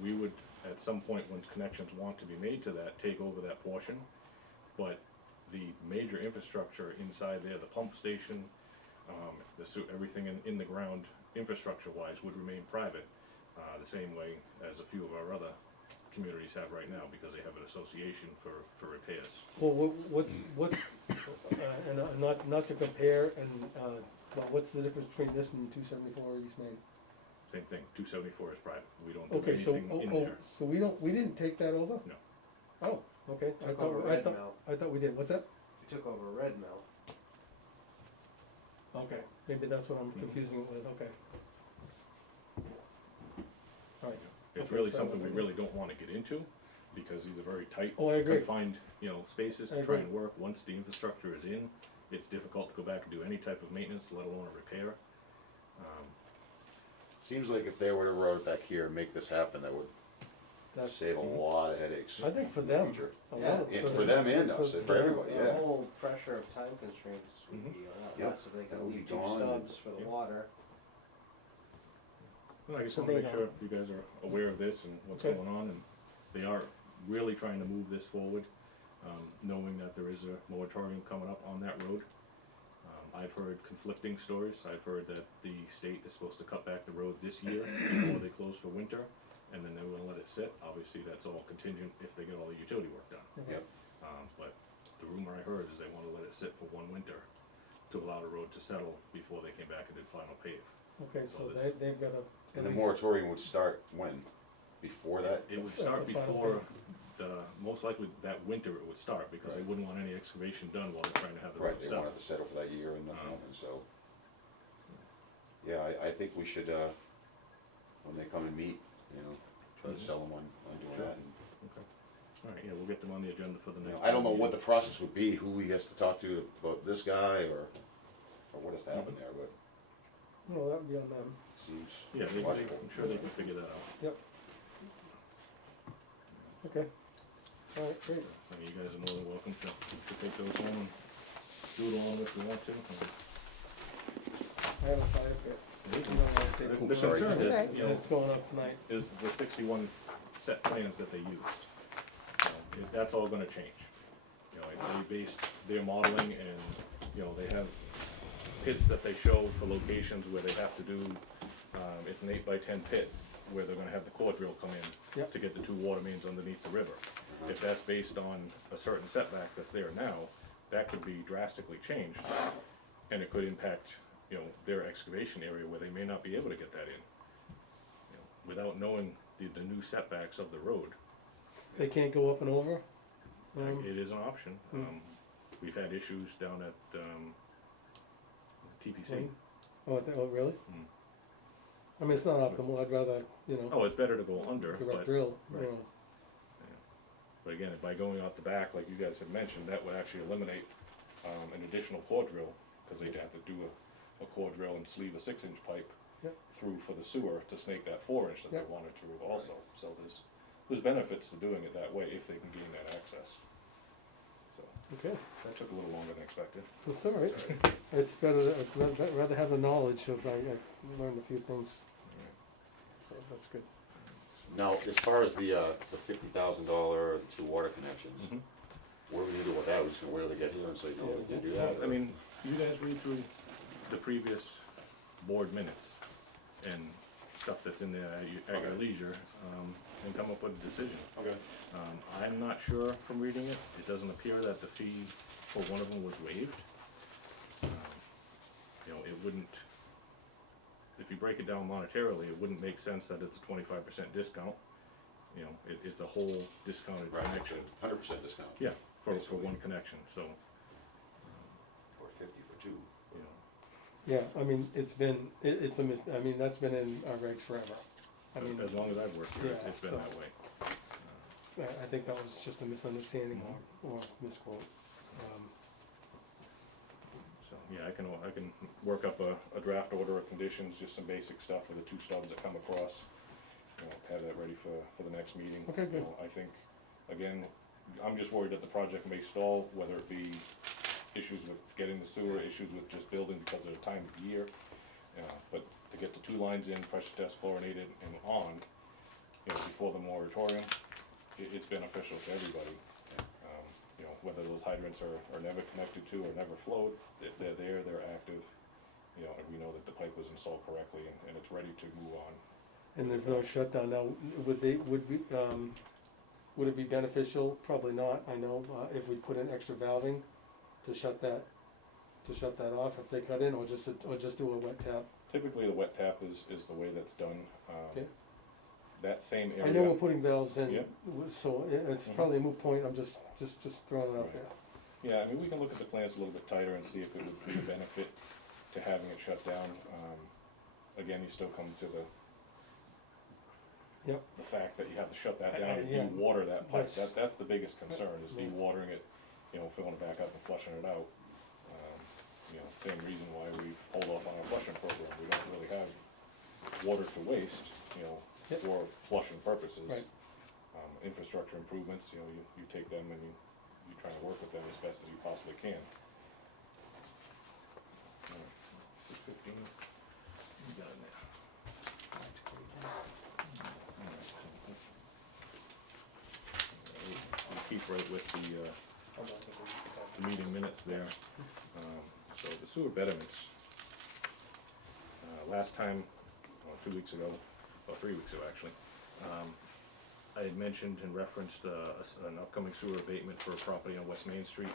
we would, at some point when connections want to be made to that, take over that portion. But the major infrastructure inside there, the pump station, everything in the ground, infrastructure-wise, would remain private, the same way as a few of our other communities have right now, because they have an association for repairs. Well, what's, and not to compare, and, but what's the difference between this and 274 East Main? Same thing, 274 is private. We don't do Okay, so, anything in there. so we didn't take that over? No. Oh, okay, Took over Red Mill, I thought we did, what's that? we took over Red Mill. Okay, maybe that's what I'm Mhm. confusing it with, okay. All right, It's Okay, really so- something we really don't wanna get into, because these are very tight, Oh, I agree. confined, spaces I to try agree. and work. Once the infrastructure is in, it's difficult to go back and do any type of maintenance, let alone a repair. Seems like if they were to road back here and make this happen, that would that's, save a lot of headaches. I think for in the them, future. a Yeah. lot. Yeah, for them and us, and for everybody, The yeah. whole pressure of time constraints would Mhm. be a lot Yep. less if they That could would be leave two gone. stubs for the Yep. water. Well, I just So wanna they make sure you guys are aware of this and what's Okay. going on, and they are really trying to move this forward, knowing that there is a moratorium coming up on that road. I've heard conflicting stories. I've heard that the state is supposed to cut back the road this year before they close for winter, and then they will let it sit. Obviously, that's all contingent if they get all the utility work done. Okay. Yep. But the rumor I heard is they wanna let it sit for one winter to allow the road to settle before they came back and did final pave. Okay, so So this- they've got a. And the moratorium would start when? Before that? It would At start the final before, most likely that winter it would start, because they Right. wouldn't want any excavation done while they're trying to have the Right, road they settled. wanted to settle for that year and nothing, Um, and so. Yeah, I think we should, when they come and meet, try to sell them on doing Sure. that. And, Alright, yeah, we'll get them on the agenda for the next. I don't know meeting. what the process would be, who he has to talk to about this guy, or what has to happen there, but No, that would be on them. seems Yeah, logical. I'm sure they can figure that out. Yep. Okay. All right, great. I mean, you guys are more than welcome to take those home and do it along if you want to. I have a fire pit. The I'm gonna take it. the concern Okay. is, And it's going up tonight. is the 61 set plans that they used. That's all gonna change. If they based their modeling and, they have pits that they show for locations where they have to do, it's an 8x10 pit where they're gonna have the core drill come in Yep. to get the two water mains underneath the river. If that's based on a certain setback that's there now, that could be drastically changed, and it could impact, their excavation area where they may not be able to get that in. Without knowing the new setbacks of the road, They can't go up and over? it is an option. Mm. We've had issues down at, TPC. When? Oh, really? Mm. I mean, it's not optimal, I'd rather, Oh, it's better to go under, direct but, drill, right. But again, by going out the back, like you guys have mentioned, that would actually eliminate, an additional core drill, cause they'd have to do a core drill and sleeve a 6-inch pipe Yep. through for the sewer to snake that 4-inch that Yep. they wanted to also. So there's benefits to doing it that way if they can gain that access. So, Okay, That took a little longer than expected. that's all right. It's better, I'd rather have the knowledge of, I learned a few things, so that's good. Now, as far as the $50,000 two water connections, Mhm. what are we gonna do with that? We're just gonna wait till they get here and say, no, we can't do that? I mean, you guys read through the previous board minutes and stuff that's in there at your leisure, and come up with a decision. Okay. I'm not sure from reading it, it doesn't appear that the fee for one of them was waived. You know, it wouldn't, if you break it down monetarily, it wouldn't make sense that it's a 25% discount. You know, it's a whole discounted Right, connection. 100% discount. Yeah, for one connection, so, Or 50 for two. you know. Yeah, I mean, it's been, it's I mean, that's been in our regs forever. I mean, As long as I've worked here, yeah, it's been so- that way. I think that was just a misunderstanding Mhm. or misquote. So, yeah, I can work up a draft order of conditions, just some basic stuff with the two stubs that come across. You know, have that ready for the next meeting. Okay, good. You know, I think, again, I'm just worried that the project may stall, whether it be issues with getting the sewer, issues with just building because of the time of year. But to get the two lines in, pressure test, chlorinated, and on, you know, before the moratorium, it's beneficial to everybody. You know, whether those hydrants are never connected to or never flowed, they're there, they're active, you know, and we know that the pipe was installed correctly and it's ready to move on. And there's no shutdown now, would it be beneficial? Probably not, I know, if we put in extra valving to shut that off if they cut in, or just do a wet tap? Typically, the wet tap is the way that's done. Okay. That same area. I know we're putting valves in, Yep. so it's Mhm. probably a moot point, I'm just throwing it out Right. there. Yeah, I mean, we can look at the plans a little bit tighter and see if it would be a benefit to having it shut down. Again, you still come to Yep. the fact that you have to shut that down and Yeah. de-water that pipe. That's- That's the biggest concern, is Yeah. de-watering it, you know, filling it back up and flushing it out. You know, same reason why we hold off on our flushing program. We don't really have water to waste, you know, Yep. for flushing purposes. Right. Infrastructure improvements, you know, you take them and you try to work with them as best as you possibly can. 6:15, you got it there. We keep right with the meeting minutes there. So the sewer betterments. Last time, 2 weeks ago, or 3 weeks ago actually, I had mentioned and referenced an upcoming sewer abatement for a property on West Main Street.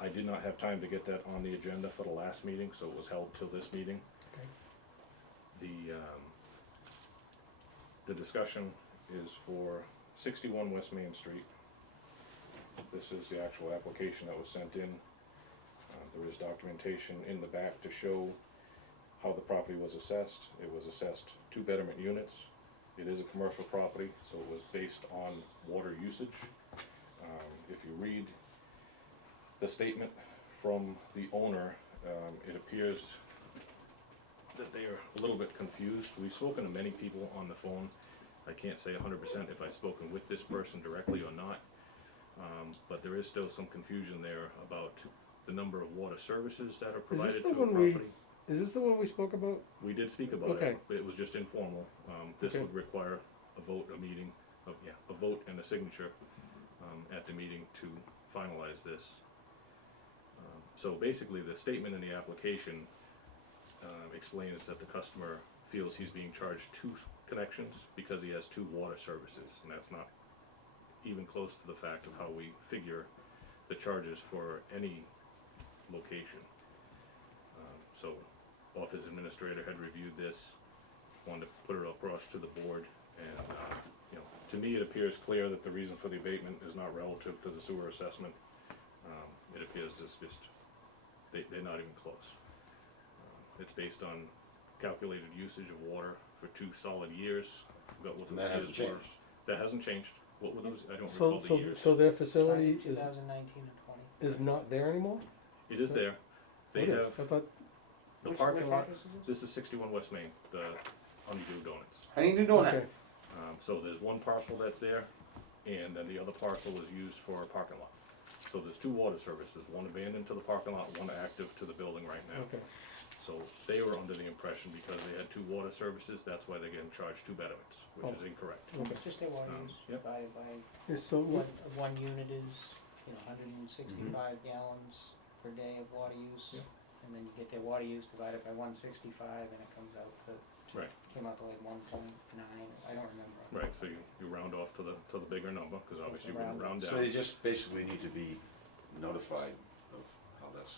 I did not have time to get that on the agenda for the last meeting, so it was held till this meeting. Okay. The discussion is for 61 West Main Street. This is the actual application that was sent in. There is documentation in the back to show how the property was assessed. It was assessed 2 Betterment units. It is a commercial property, so it was based on water usage. If you read the statement from the owner, it appears that they are a little bit confused. We've spoken to many people on the phone. I can't say 100% if I've spoken with this person directly or not, but there is still some confusion there about the number of water services that are provided the to a one we- property. Is this the one we spoke about? We did speak about Okay. it, but it was just informal. This Okay. would require a vote, a meeting, a vote and a signature at the meeting to finalize this. So basically, the statement in the application explains that the customer feels he's being charged 2 connections because he has 2 water services, and that's not even close to the fact of how we figure the charges for any location. So office administrator had reviewed this, wanted to put it across to the board, and, you know, to me, it appears clear that the reason for the abatement is not relative to the sewer assessment. It appears it's just, they're not even close. It's based on calculated usage of water for 2 solid years. I forgot what And those that years hasn't were. changed. That hasn't changed. What were those? I don't So, recall the so, years. so their facility 2019 and 20. is not there anymore? It is there. They It is. have I thought, the Which parking lot. address is this? This is 61 West Main, the Honeydew Donuts. Honeydew Donut. okay, So there's one parcel that's there, and then the other parcel is used for a parking lot. So there's two water services, one abandoned to the parking lot, one active to the building right now. Okay, So they were under the impression because they had two water services, that's why they're getting charged two betterments, which is incorrect. okay. Just their water use, Yep. by, Is so, one unit is, you know, 165 gallons per day of water use. Yep. And then you get their water use divided by 165, and it comes out to, Right. came out to like 1.9, I don't remember. Right, so you round off to the bigger number, cause obviously you wouldn't round So they down. just basically need to be notified of how that's,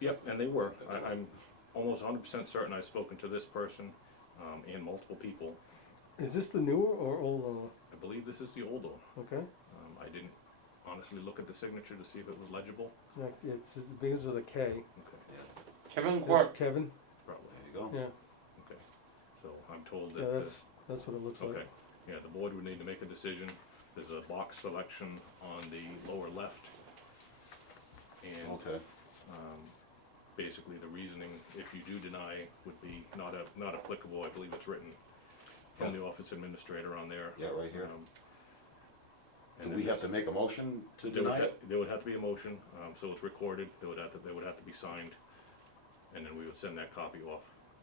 Yep, and they were, I'm almost 100% certain I've spoken to this person, and multiple people. is this the newer or older I believe this is the old one. one? Okay, I didn't honestly look at the signature to see if it was legible. like, it's the biggest of the K. Okay, Kevin That's Quirk. Kevin, probably, there you go. yeah, okay. So I'm told yeah, that, that's what it looks like. okay, yeah, the board would need to make a decision. There's a box selection on the lower left. And, Okay, basically the reasoning, if you do deny, would be not applicable, I believe it's written from the office administrator on there. yeah, right here. And Do then we have there's- to make a motion to There would, deny it? there would have to be a motion, so it's recorded, they would have to be signed, and then we would send that copy off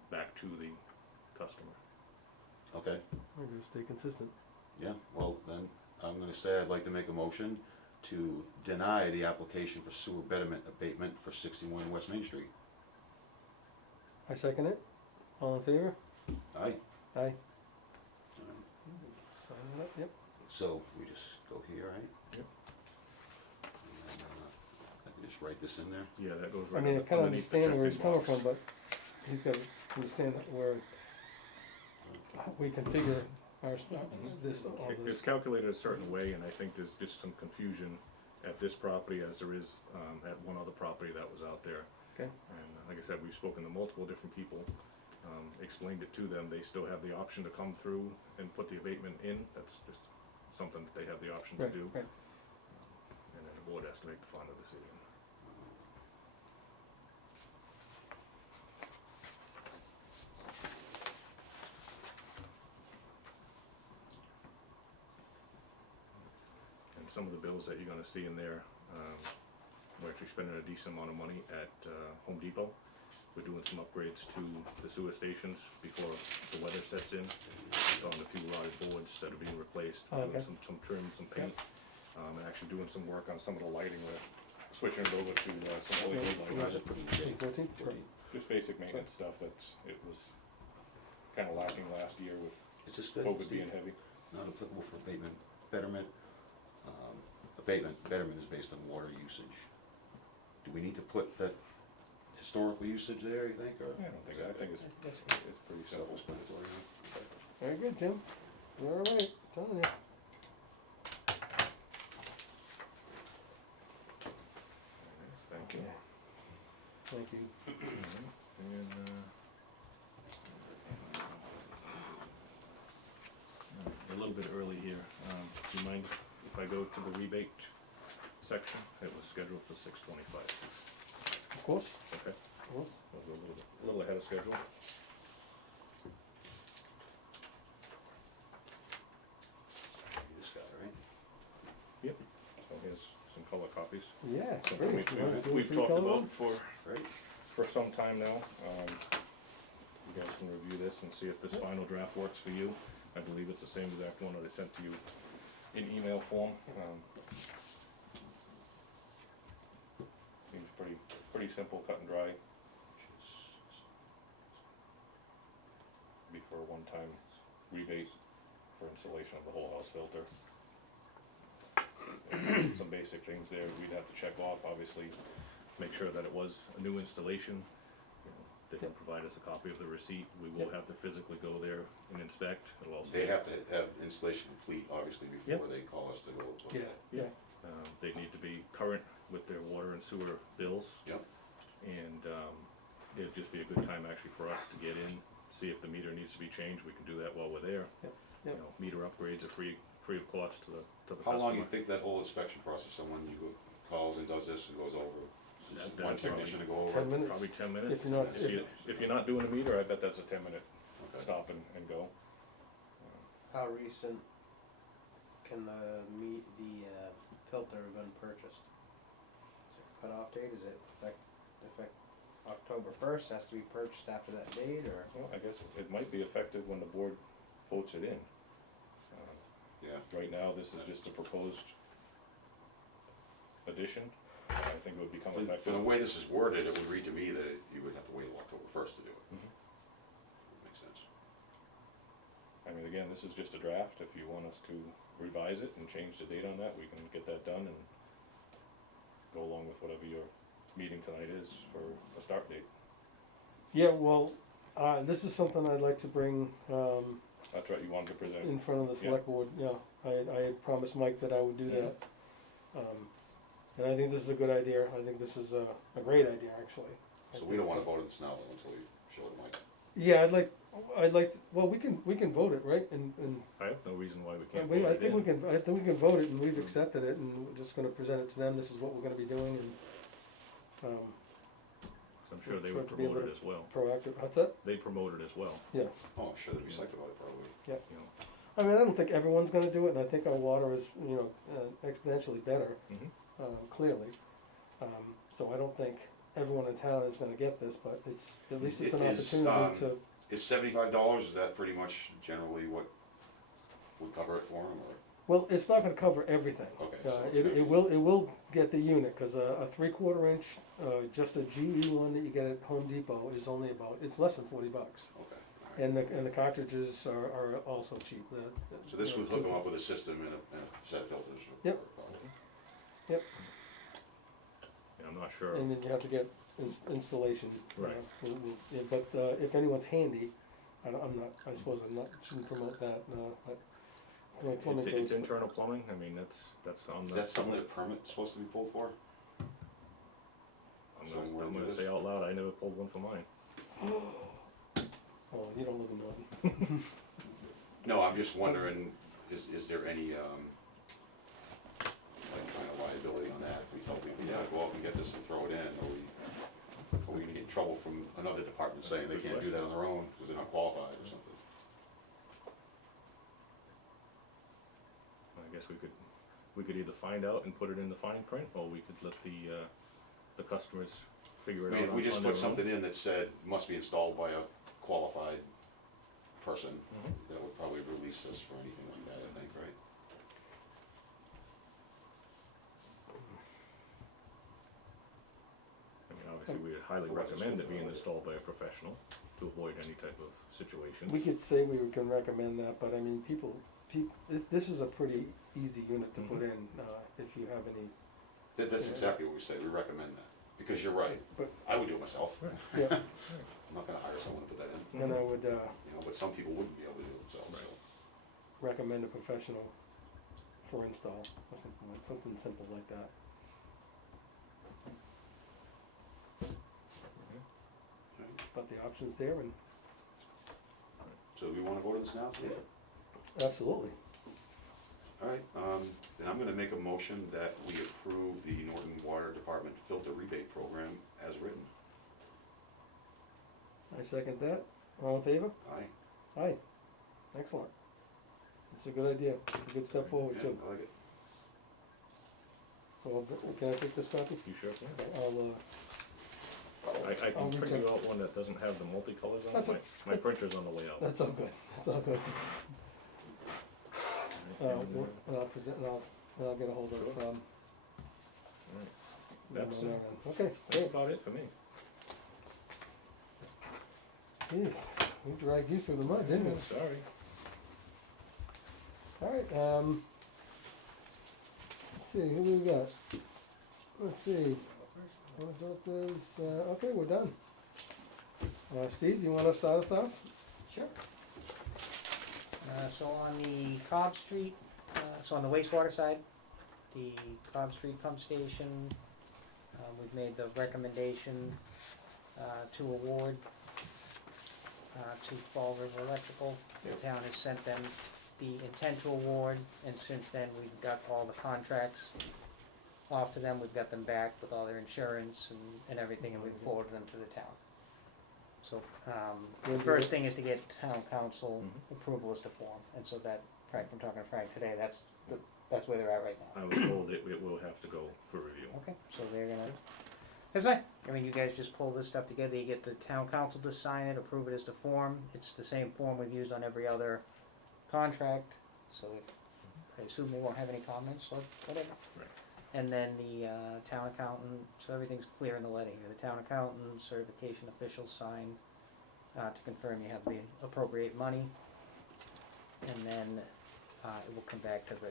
back to the customer. Okay, We're gonna stay consistent. yeah, well, then, I'm gonna say I'd like to make a motion to deny the application for sewer betterment abatement for 61 West Main Street. I second it. All in favor? Aye. Aye. Sign it up, yep. So, we just go here, right? Yep. And then, I can just write this in there? Yeah, that goes I right mean, I kinda underneath the understand where he's check-in coming box. from, but he's gotta understand where we configure our stuff, this, all It's this. calculated a certain way, and I think there's just some confusion at this property as there is, at one other property that was out there. Okay. And like I said, we've spoken to multiple different people, explained it to them, they still have the option to come through and put the abatement in, that's just something that they have the option to Right, do. right. And then the board has to make the final decision. And some of the bills that you're gonna see in there, we're actually spending a decent amount of money at Home Depot. We're doing some upgrades to the sewer stations before the weather sets in. We've on a few rotted boards that are being replaced, Oh, doing okay. some trim, some paint, and actually doing some work on some of the lighting. We're switching it over to some LED Or is lighting. it pretty 14? Just basic maintenance stuff it was kinda lacking last year with Is this good, COVID being Steve? heavy. Not applicable for abatement, betterment. Betterment is based on water usage. Do we need to put that historical usage there, you think, or? I don't think, I think it's pretty simple. Self-explanatory, huh? Very good, Jim. You're all right, telling you. Thank you. Thank you. And, a little bit early here, do you mind if I go to the rebate section? It was scheduled for 6:25. Of course, Okay, of course. we'll go a little ahead of schedule. You just got it, right? Yep, so here's some color copies. Yeah, Something great. You wanna do a we've free talked color about one? Right? for some time now. You guys can review this and see if this final draft works for you. I believe it's the same exact one that I sent to you in email form. Seems pretty simple, cut and dry. Be for a one-time rebate for installation of the whole house filter. Some basic things there we'd have to check off, obviously, make sure that it was a new installation. You know, they can provide us a copy of the receipt, we will have to physically go there and inspect, it'll also. They have to have installation complete, obviously, before they call us to go. look at it. Yeah. They need to be current with their water and sewer bills. Yep. And, it'd just be a good time actually for us to get in, see if the meter needs to be changed, we can do that while we're there. Yep, You yep. know, meter upgrades are free of cost to the customer. How long you think that whole inspection process, someone calls and does this and goes over? That- One that's probably- technician to go over? 10 minutes. Probably 10 minutes. If you're not, If you're not doing a meter, I bet that's a 10-minute Okay. stop and go. How recent can the filter have been purchased? cutoff date? Is it effect October 1st, has to be purchased after that date, or? Well, I guess it might be effective when the board votes it in. Yeah. Right now, this is just a proposed addition. I think it would become For effective. the way this is worded, it would read to me that you would have to wait till October 1st to do it. Mhm. Makes sense. I mean, again, this is just a draft. If you want us to revise it and change the date on that, we can get that done and go along with whatever your meeting tonight is for a start date. Yeah, well, this is something I'd like to bring, That's right, you wanted to present. in front of the Yeah. select board, yeah. I had promised Mike that I would do that. And I think this is a good idea. I think this is a great idea, actually. So we don't wanna vote on this now though until we show it to Mike. Yeah, I'd like, to- well, we can vote it, right? And I have no reason why we can't I vote it think in. I think we can vote it, and we've accepted it, and we're just gonna present it to them. This is what we're gonna be doing, and, 'Cause I'm sure they for it would to be a promote it little- as well. proactive. What's that? They promote it as well, Yeah. Oh, I'm sure they'd be psyched about it probably. you know. I mean, I don't think everyone's gonna do it, and I think our water is, exponentially better, Mhm. clearly. So I don't think everyone in town is gonna get this, but it's, at least it's an It is, opportunity to, Is $75, is that pretty much generally what would cover it for them, or? well, it's not gonna cover everything. Okay, so it's It gonna be- will get the unit, cause a 3/4 inch, just a GE one that you get at Home Depot is only about, it's less than $40. Okay, all right. And the cartridges are also cheap. So this would hook them up with a system and a set of filters? Yep. Yeah, I'm not sure. And then you have to get installation. Right. Yeah, but if anyone's handy, I suppose shouldn't promote that, but my plumbing It's goes. internal plumbing, I mean, that's on Is the. that something that a permit's supposed to be pulled for? I'm So where gonna do this? say out loud, I never pulled one for mine. Oh, you don't live in Norton. No, I'm just wondering, is there any, like kind of liability on that? If we tell people, yeah, go out and get this and throw it in, are we gonna get in trouble from another department That's a saying they good can't do that on their own because they're not qualified or something? I guess we could either find out and put it in the fine print, or we could let the customers figure I it mean, out if we just on their put own. something in that said, must be installed by a qualified person, Mhm. that would probably release us for anything like that, I think, right? I mean, obviously, we would highly For what it's recommend it worth, being probably. installed by a professional to avoid any type of situation. We could say we can recommend that, but I mean, this is a pretty easy unit to put Mhm. in, if you have any, That's Yeah. exactly what we say, we recommend that, because you're right, but, I would do it myself. Right. yeah, I'm not gonna hire someone to put that in, and I would, but some people wouldn't be able to do it themselves, so. Right. recommend a professional for install, or something simple like that. But the option's there, and So do we wanna vote on this now? absolutely. All right, then I'm gonna make a motion that we approve the Norton Water Department filter rebate program as written. I second that. All in favor? Aye. Aye. Excellent. It's a good idea, a good step forward Yeah, too. I like it. So can I take this copy? You sure can? I'll, I I'll can reach print you out. out one that doesn't have the multicolors on That's it, my printer's on the way out. that's all good, that's all good. Alright, And I'll present, and I'll get a hold of, Sure. Alright. That's, Okay, That's great. about it for me. Geez, we dragged you through the mud, didn't we? Sorry. Alright, let's see, who we got? Let's see. What about this? Okay, we're done. Steve, you wanna start us off? Sure. So on the Cobb Street, so on the wastewater side, the Cobb Street pump station, we've made the recommendation to award to Fall River Electrical. The town has sent them the intent to award, and since then, we've got all the contracts off to them. We've got them back with all their insurance and everything, and we've forwarded them to the town. So, the first thing is to get town council Mhm. approval as to form, and so that, from talking to Frank today, that's That's where they're at right now. I was told it will have to go for review. Okay, so they're gonna, that's fine. I mean, you guys just pull this stuff together, you get the town council to sign it, approve it as the form. It's the same form we've used on every other contract, so I assume they won't have any comments, so whatever. Right. And then the town accountant, so everything's clear in the letter here. The town accountant, certification officials sign to confirm you have the appropriate money. And then it will come back to the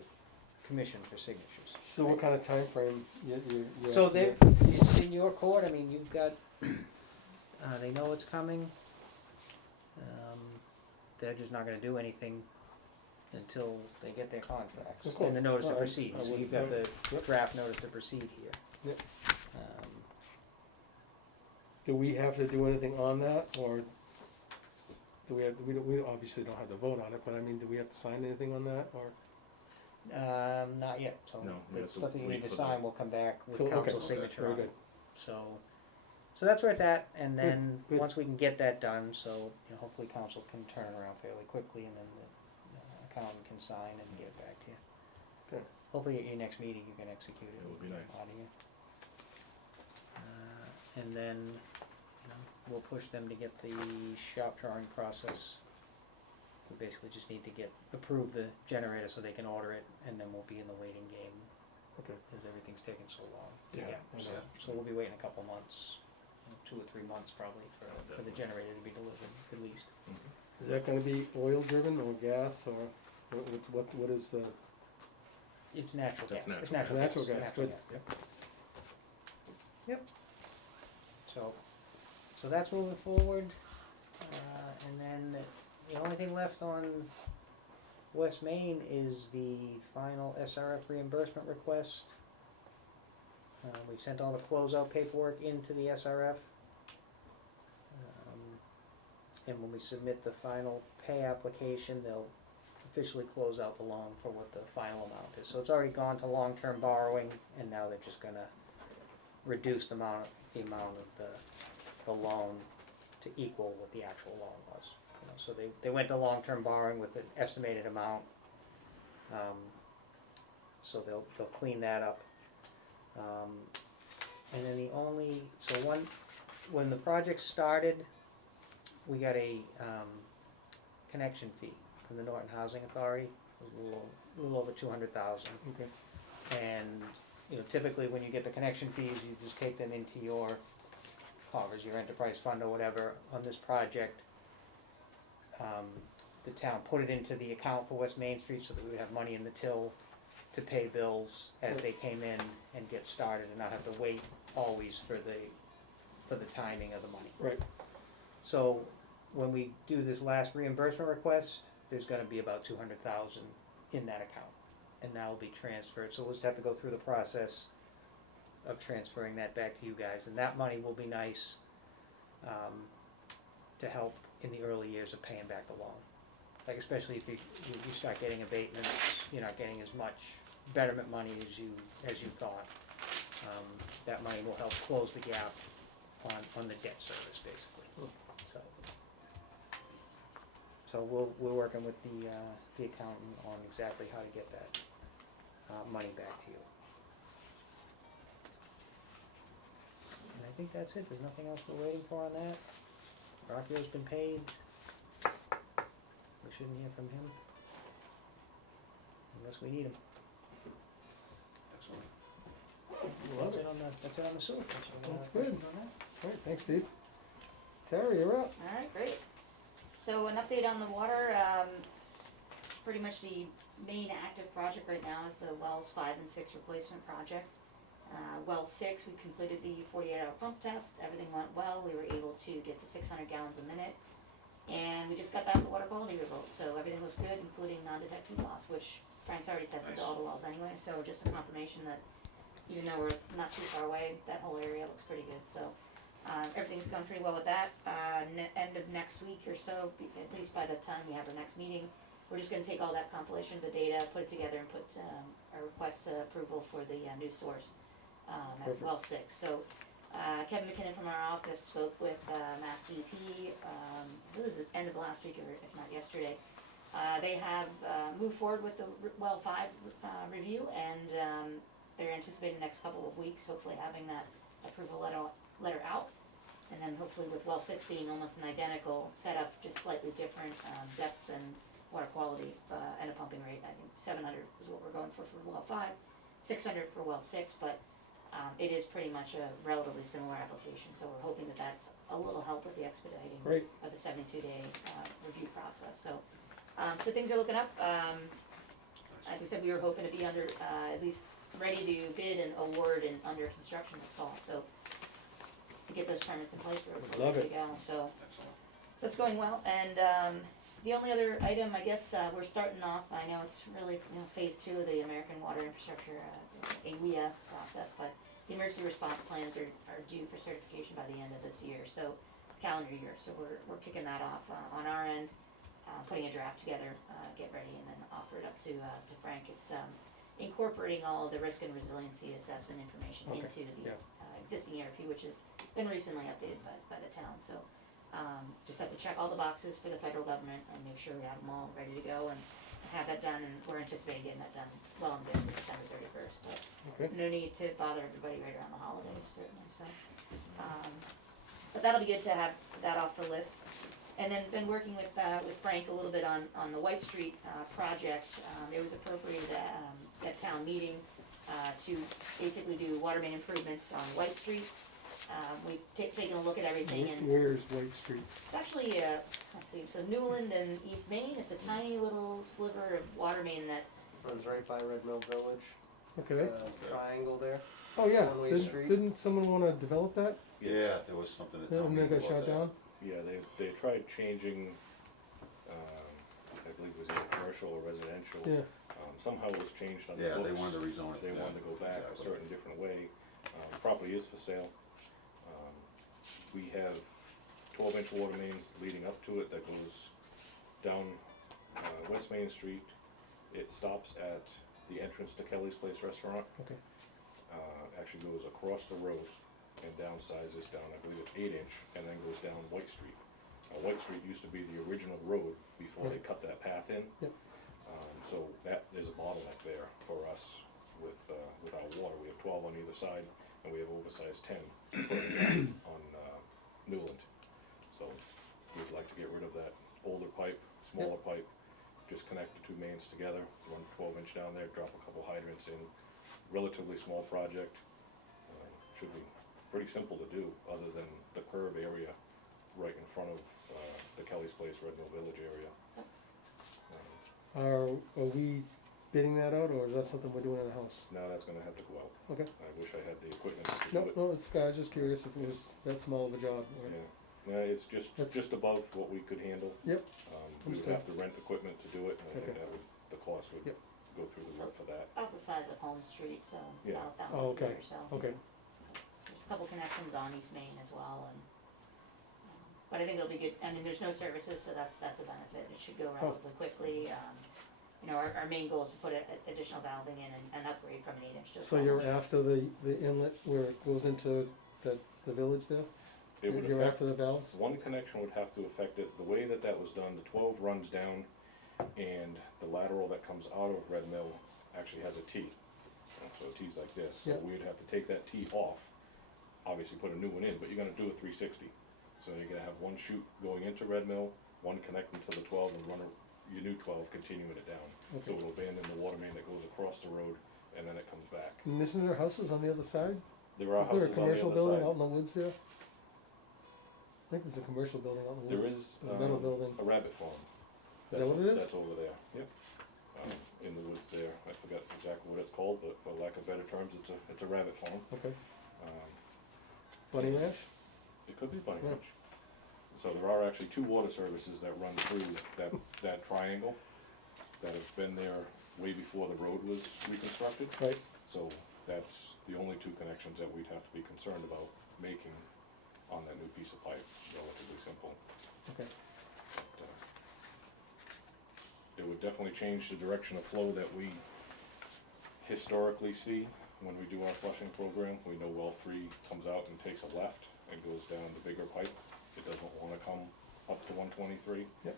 commission for signatures. So what kind of timeframe you? So they're, it's in your court, I mean, you've got, they know it's coming. They're just not gonna do anything until they get their contracts. Of course. And the notice to All right. proceed, I so would- you've got the Yep. draft notice to proceed here. Yep. Um, Do we have to do anything on that, or do we have, we obviously don't have to vote on it, but I mean, do we have to sign anything on that, or? Not yet, so No, we the have to stuff that you wait need to for sign the- will come back with So, okay, council okay, signature very on it. good. So that's where it's at, and then, good. once we can get that done, so, you know, hopefully council can turn it around fairly quickly, and then the accountant can sign and get it back to you. Okay. Hopefully at your next meeting, you can execute it. It would be and get nice. out of here. And then, you know, we'll push them to get the shop drawing process. We basically just need to approve the generator so they can order it, and then we'll be in the waiting game. Okay. Because everything's taking so long to Yeah, get, I know. so we'll be waiting a couple months, 2 or 3 months probably for the Definitely. generator to be delivered, at least. Is that gonna be oil driven or gas, or what is the, It's natural gas. That's It's natural natural gas. gas. Natural gas, Yep. Yep. So that's moving forward, and then the only thing left on West Main is the final SRF reimbursement request. We've sent all the closeout paperwork into the SRF. And when we submit the final pay application, they'll officially close out the loan for what the final amount is. So it's already gone to long-term borrowing, and now they're just gonna reduce the amount of the loan to equal what the actual loan was. You know, so they went to long-term borrowing with an estimated amount. So they'll clean that up. And then when the project started, we got a connection fee from the Norton Housing Authority. It was a little over $200,000. okay, And, you know, typically when you get the connection fees, you just take them into your coffers, your enterprise fund or whatever. On this project, the town put it into the account for West Main Street so that we would have money in the till to pay bills as they came in and get started, and not have to wait always for the timing of the money. right, So when we do this last reimbursement request, there's gonna be about 200,000 in that account, and that will be transferred. So we'll just have to go through the process of transferring that back to you guys, and that money will be nice to help in the early years of paying back the loan. Like especially if you start getting abatements, you're not getting as much betterment money as you thought. That money will help close the gap on the debt service, basically. So we're working with the accountant on exactly how to get that money back to you. And I think that's it. There's nothing else we're waiting for on that. Rockio's been paid. We shouldn't hear from him unless we need him. Love That's it. it on the sewer. That's good. Alright, thanks, Steve. Terry, you're up. Alright, great. So an update on the water, pretty much the main active project right now is the wells 5 and 6 replacement project. Well 6, we completed the 48-hour pump test, everything went well, we were able to get the 600 gallons a minute. And we just got back the water quality results, so everything was good, including non-detected loss, which Frank's already tested all the wells anyway, so just a confirmation that even though we're not too far away, that whole area looks pretty good, so. Everything's going pretty well with that. End of next week or so, at least by the time we have our next meeting, we're just gonna take all that compilation of the data, put it together and put, a request approval for the, new source, at Perfect. well 6. So, Kevin McKinnon from our office spoke with, Mass DEP, it was the end of last week or if not yesterday. They have moved forward with the well 5 review, and they're anticipating the next couple of weeks, hopefully having that approval letter out. And then hopefully with well 6 being almost an identical setup, just slightly different depths and water quality and a pumping rate. I think 700 is what we're going for well 5, 600 for well 6, but it is pretty much a relatively similar application, so we're hoping that that's a little help with the expediting Great. of the 72-day review process. So things are looking up. Like we said, we were hoping to be under, at least ready to bid and award and under construction this fall, so to get those permits in place, we're Love ready to go, so it's going well. And the only other item, I guess, we're starting off, I know it's really, phase 2 of the American Water Infrastructure, AWIA process, but the emergency response plans are due for certification by the end of this year, so calendar year, so we're kicking that off on our end, putting a draft together, get ready, and then offer it up to Frank. It's incorporating all of the risk and resiliency assessment information Okay, into the yeah. existing ERP, which has been recently updated by the town, so just have to check all the boxes for the federal government and make sure we have them all ready to go and have that done, and we're anticipating getting that done well in advance of December 31st, but Okay. no need to bother everybody right around the holidays, certainly, so. But that'll be good to have that off the list. And then been working with Frank a little bit on the White Street project. It was appropriated at town meeting to basically do water main improvements on White Street. We've taken a look at everything, and Where's White Street? it's actually, let's see, so Newland and East Main, it's a tiny little sliver of water main that, Runs right by Red Mill Village, Okay. triangle there. Oh, yeah. One-way street. Didn't someone wanna develop that? Yeah, there was something that told And me they got about shot that. down? Yeah, they tried changing, I believe it was either commercial or residential. Yeah. Somehow it was changed on the Yeah, books. they wanted to rezone it. They yeah, wanted to go back a exactly. certain different way. Property is for sale. We have 12-inch water main leading up to it that goes down West Main Street. It stops at the entrance to Kelly's Place Restaurant. Okay. Actually goes across the road and downsizes down, I believe it's 8-inch, and then goes down White Street. White Street used to be the original road before they cut that path in. Yep. So that is a bottleneck there for us with our water. We have 12 on either side, and we have oversized 10 on Newland. So we'd like to get rid of that older pipe, smaller pipe, just connect the two mains together, run 12-inch down there, drop a couple hydrants in. Relatively small project, should be pretty simple to do, other than the curve area right in front of the Kelly's Place, Red Mill Village area. Are we bidding that out, or is that something we're doing in the house? Now that's gonna have to go out. Okay. I wish I had the equipment to No, do it. no, it's, I was just curious if it was that small of a job. or- Yeah, no, it's That's- just above what we could handle. Yep. We would Understood. have to rent equipment to do it, and I think Okay. that would, the cost would Yep. go through the roof for that. about the size of Holmes Street, so Yeah. about 1,000 Oh, feet okay, or so. okay. There's a couple connections on East Main as well, and, but I think it'll be good. I mean, there's no services, so that's a benefit. It should go relatively quickly. Our main goal is to put additional valving in and upgrade from an 8-inch to a 12-inch. So you're after the inlet where it goes into the village there? It would You're affect, after the valves? one connection would have to affect it. The way that was done, the 12 runs down, and the lateral that comes out of Red Mill actually has a T. So a T's like this, so Yep. we'd have to take that T off, obviously put a new one in, but you're gonna do a 360. So you're gonna have one chute going into Red Mill, one connecting to the 12, and run your new 12 continuing it down. So Okay. it'll abandon the water main that goes across the road, and then it comes back. And isn't there houses on the other side? There are Is there a houses on the commercial other building side. out in the woods there? I think there's a commercial building out in the There woods. is, A metal building. a rabbit farm. Is that what it is? That's over there, yep. In the woods there, I forgot exactly what it's called, but for lack of better terms, it's a rabbit farm. Okay. Um, Bunny Ranch? It could be Bunny Yeah. Ranch. So there are actually 2 water services that run through that triangle that have been there way before the road was reconstructed. Right. So that's the only 2 connections that we'd have to be concerned about making on that new piece of pipe, relatively simple. Okay. But, it would definitely change the direction of flow that we historically see when we do our flushing program. We know well 3 comes out and takes a left and goes down the bigger pipe. It doesn't wanna come up to 123. Yep.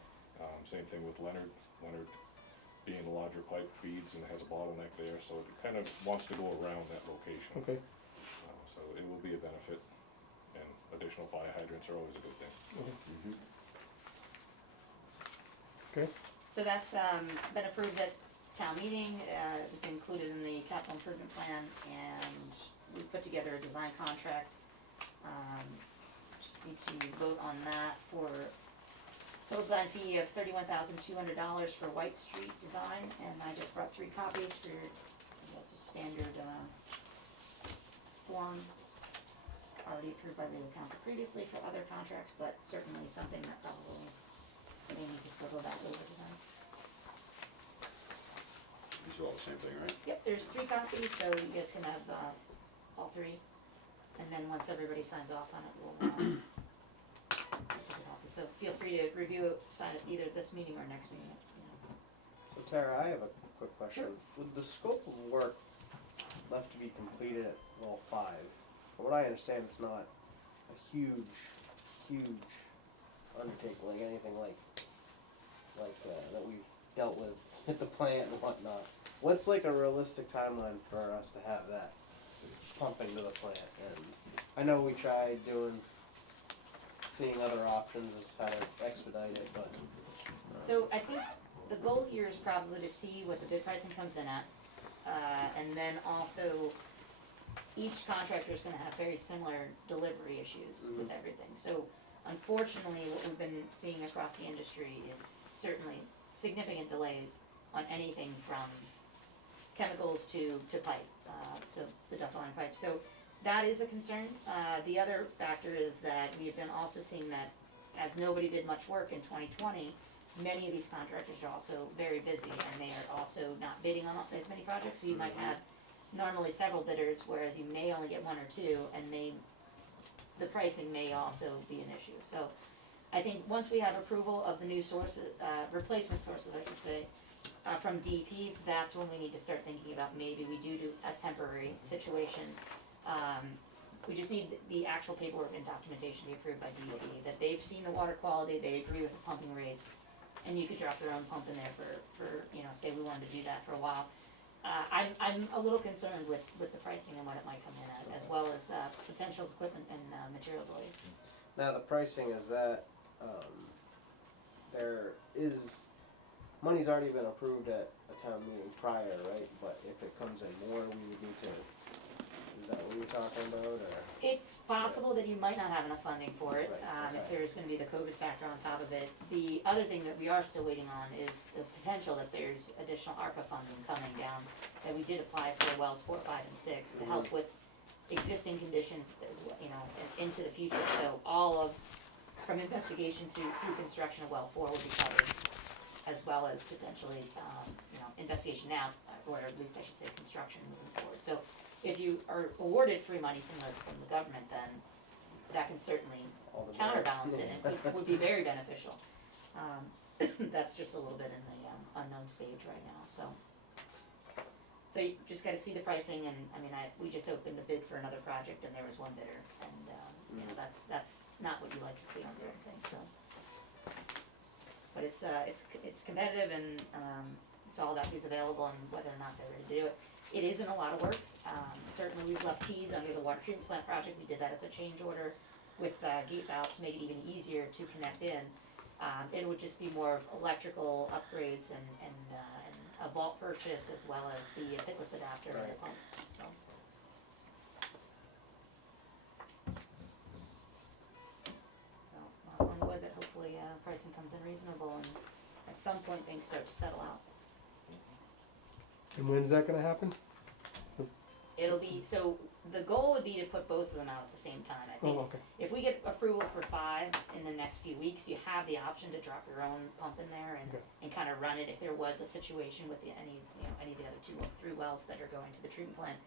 Same thing with Leonard. Leonard being a larger pipe feeds and has a bottleneck there, so it kind of wants to go around that location. Okay, So it will be a benefit, and additional fire hydrants are always a good thing. okay, So that's been approved at town meeting, it was included in the capital improvement plan, and we put together a design contract. Just need to vote on that for total design fee of $31,200 for White Street design, and I just brought 3 copies for your, that's a standard form, already approved by legal counsel previously for other contracts, but certainly something that probably we need to still go back over to them. These are all the same thing, right? Yep, there's 3 copies, so you guys can have all 3, and then once everybody signs off on it, we'll take a copy. So feel free to review it, sign it either this meeting or next meeting. So Tara, I have a quick question. With the scope of work left to be completed at well 5, from what I understand, it's not a huge undertaking, like anything like that we've dealt with at the plant and whatnot. What's like a realistic timeline for us to have that pumping to the plant? And I know we tried seeing other options as how to expedite it, but So I think the goal here is probably to see what the bid pricing comes in at, and then also each contractor is gonna have very similar delivery issues with everything. So unfortunately, what we've been seeing across the industry is certainly significant delays on anything from chemicals to pipe, to the ductile iron pipe. So that is a concern. The other factor is that we have been also seeing that as nobody did much work in 2020, many of these contractors are also very busy and they are also not bidding on as many projects. So you might have normally several bidders, whereas you may only get 1 or 2, and the pricing may also be an issue. So I think once we have approval of the new sources, replacement sources, I should say, from DEP, that's when we need to start thinking about maybe we do a temporary situation. We just need the actual paperwork and documentation to be approved by DEP, that they've seen the water quality, they agree with the pumping rates, and you could drop your own pump in there for say we wanted to do that for a while. I'm a little concerned with the pricing and what it might come in at, as well as potential equipment and material delays. now the pricing is that there is money's already been approved at a town meeting prior, right? But if it comes in more, we would need to. Is that what you're talking about, or? It's possible that you might not have enough funding for it, Right, if okay. there's gonna be the COVID factor on top of it. The other thing that we are still waiting on is the potential that there's additional ARPA funding coming down, that we did apply for wells 4, 5, and 6 to help with existing conditions as well, into the future. So all of, from investigation to through construction of well 4 will be covered, as well as potentially, investigation now, or at least I should say construction moving forward. So if you are awarded free money from the government, then that can certainly All the counterbalance it and would be very beneficial. That's just a little bit in the unknown stage right now, so. So you just gotta see the pricing, and, we just opened a bid for another project, and there was 1 bidder, and, that's not what you like to see on certain things, so. But it's competitive, and, it's all about who's available and whether or not they're ready to do it. It isn't a lot of work. Certainly we've left T's under the water treatment plant project. We did that as a change order with gate valves to make it even easier to connect in. It would just be more of electrical upgrades and a vault purchase, as well as the pitless adapter and the Right. pumps, so. So, knock on wood that hopefully pricing comes in reasonable, and at some point things start to settle out. and when's that gonna happen? It'll be, so the goal would be to put both of them out at the same time. I think Oh, okay, if we get approval for 5 in the next few weeks, you have the option to drop your own pump in there Okay. and kind of run it if there was a situation with any of the other 2 or 3 wells that are going to the treatment plant.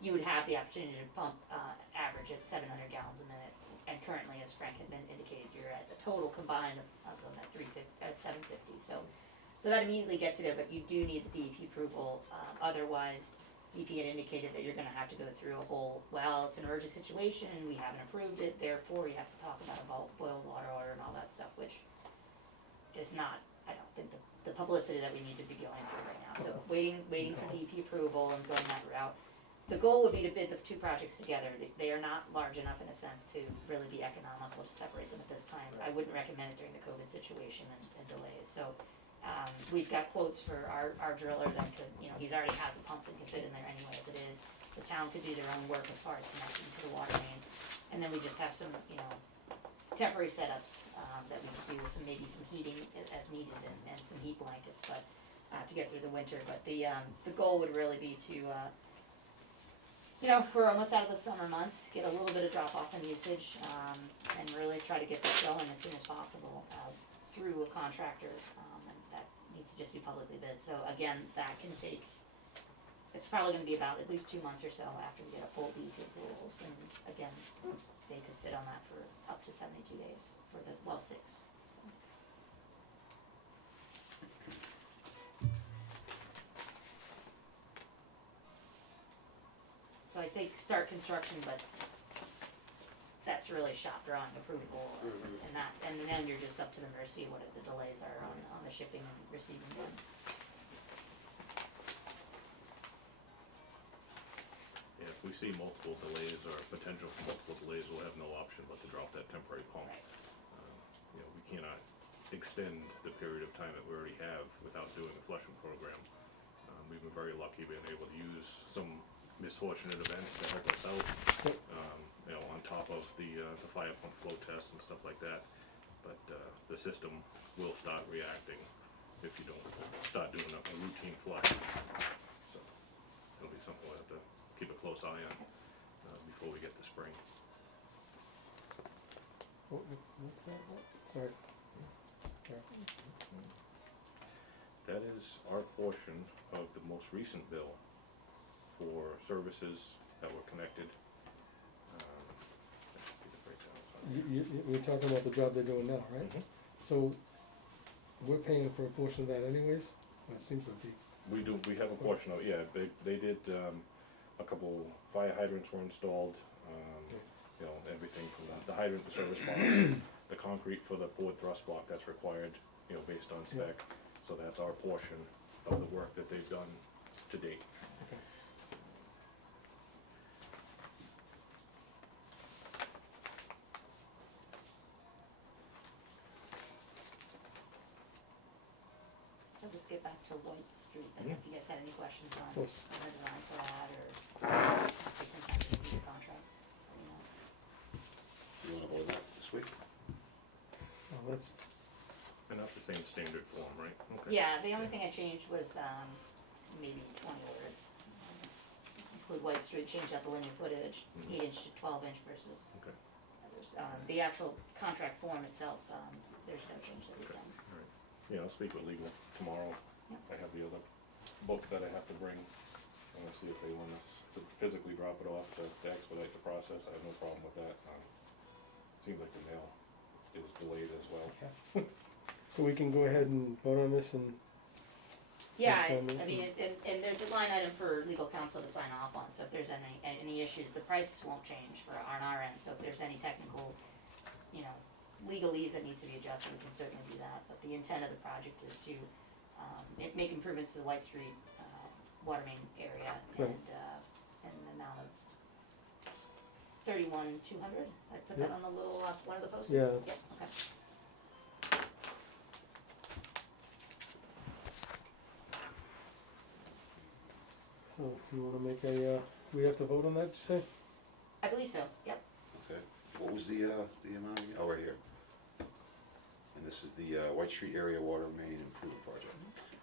You would have the opportunity to pump, average at 700 gallons a minute. And currently, as Frank had been indicated, you're at a total combined of them at 750. So that immediately gets you there, but you do need the DEP approval. Otherwise, DEP had indicated that you're gonna have to go through a whole, it's an urgent situation, we haven't approved it, therefore you have to talk about a boil water order and all that stuff, which is not think the publicity that we need to be going through right now. So waiting for DEP approval and going that route. The goal would be to bid the two projects together. They are not large enough in a sense to really be economical to separate them at this time. I wouldn't recommend it during the COVID situation and delays. So we've got quotes for our driller that could, he's already has a pump that can fit in there anyway as it is. The town could do their own work as far as connecting to the water main. And then we just have some, temporary setups that we could do, maybe some heating as needed and some heat blankets, but to get through the winter. But the goal would really be to, we're almost out of the summer months, get a little bit of drop off in usage, and really try to get this going as soon as possible through a contractor, and that needs to just be publicly bid. So again, that can take, it's probably gonna be about at least 2 months or so after we get a full DEP approvals, and again, they could sit on that for up to 72 days for the well 6. So I say start construction, but that's really shop drawing approval and then you're just up to the mercy of what the delays are on the shipping and receiving them. Yeah, if we see multiple delays or potential for multiple delays, we'll have no option but to drop that temporary pump. Right. We cannot extend the period of time that we already have without doing a flushing program. We've been very lucky being able to use some misfortunate events to help us out, on top of the fire pump flow test and stuff like that. But the system will start reacting if you don't start doing a routine flush. So it'll be something we'll have to keep a close eye on before we get to spring. What's that? Sorry. That is our portion of the most recent bill for services that were connected. That should be the breakdown. We're talking about the job they're doing now, right? Mhm. So we're paying for a portion of that anyways? Well, it seems to be. We have a portion of it, yeah, they did, a couple fire hydrants were installed, everything from the hydrant, the service box, the concrete for the poured thrust block that's required, based on spec. So that's our portion of the work that they've done to date. Okay. So just get back to White Street, and if you guys had any questions on Yes. the design for that, or take some time to review the contract, let me know. You wanna vote on that this week? Oh, that's, And that's the same standard form, right? Okay. Yeah, the only thing I changed was, maybe 20 words. Include White Street, change out the linear footage, Mhm. 8 inch to 12 inch versus Okay. others. The actual contract form itself, there's no change that we've Okay. done. All right. Yeah, I'll speak with legal tomorrow. Yep. I have the other book that I have to bring. I wanna see if they want us to physically drop it off to expedite the process. I have no problem with that. Seems like the mail is delayed as well. so we can go ahead and vote on this and, Yeah, I Understand that. mean, and there's a line item for legal counsel to sign off on, so if there's any issues, the price won't change on our end, so if there's any technical, legalese that needs to be adjusted, we can certainly do that, but the intent of the project is to, make improvements to the White Street, water main area, Right. and an amount of 31,200, I put that Yeah. on the little, one of the posts? Yeah. Yep, okay. so if you wanna make a, we have to vote on that, you say? I believe so, yep. Okay, what was the amount again? Oh, right here. And this is the White Street Area Water Main Improvement Project.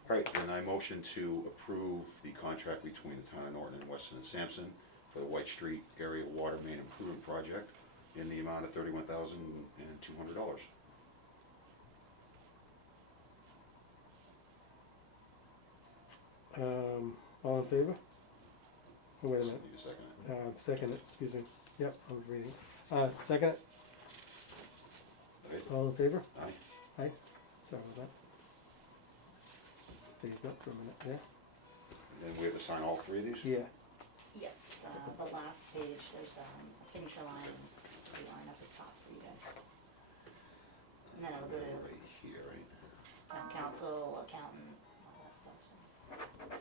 All right, and I motion to approve the contract between the town of Norton and Weston and Sampson for the White Street Area Water Main Improvement Project in the amount of $31,200. All in favor? Oh, wait a minute, Need a second. second it, excuse me, yep, I was reading. Second it, Okay, all in favor? aye. Sorry about that. Phased up for a minute, yeah? And then we have to sign all three of these? Yeah, Yes, the last page, there's a signature line and a line up the top for you guys. And then it'll go to Right here, right? town council, accountant, all that stuff, so.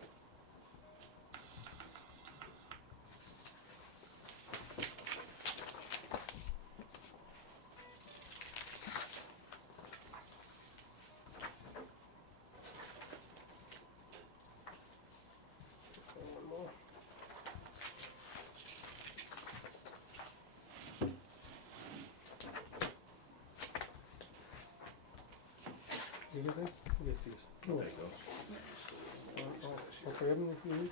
One more. Anything? Get these. There you go. Okay, everything you need?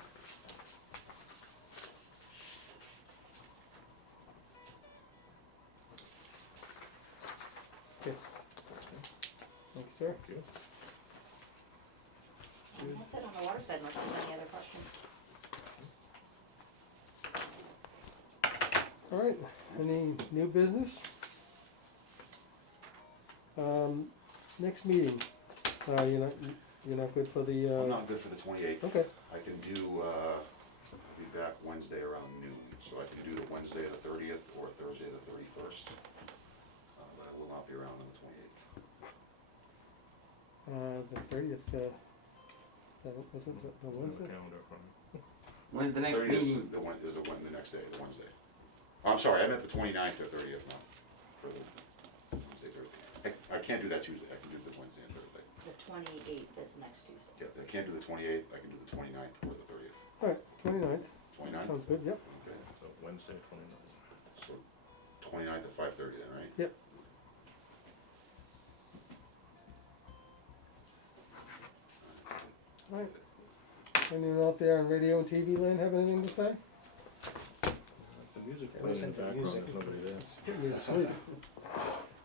Okay. Thank you, sir. Thank you. That's it on the water side, unless there's any other questions. All right, any new business? Next meeting, you're not good for the, I'm not good for the 28th. okay, I can do, I'll be back Wednesday around noon, so I can do the Wednesday the 30th or Thursday the 31st. But I will not be around on the 28th. the 30th, that wasn't the I have a Wednesday? calendar in front of me. When's the next 30th is meeting? the next day, the Wednesday. I'm sorry, I meant the 29th or 30th, not for the Wednesday, Thursday. I can't do that Tuesday, I can do the Wednesday and Thursday. The 28th is next Tuesday. Yeah, I can't do the 28th, I can do the 29th or the 30th. All right, 29th, 29th? sounds good, yep. Okay, So Wednesday, 29th. so 29th at 5:30 then, right? Yep. All right. Anyone out there on radio and TV land have anything to say? The music playing in the background, there's nobody there. It's putting me to sleep.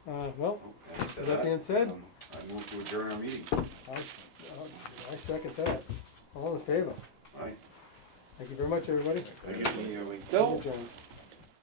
Well, Having said with that being said, I move to adjourn our meeting. I second that. All in favor? Aye. Thank you very much, everybody. Thank you. Bill? Adjourned.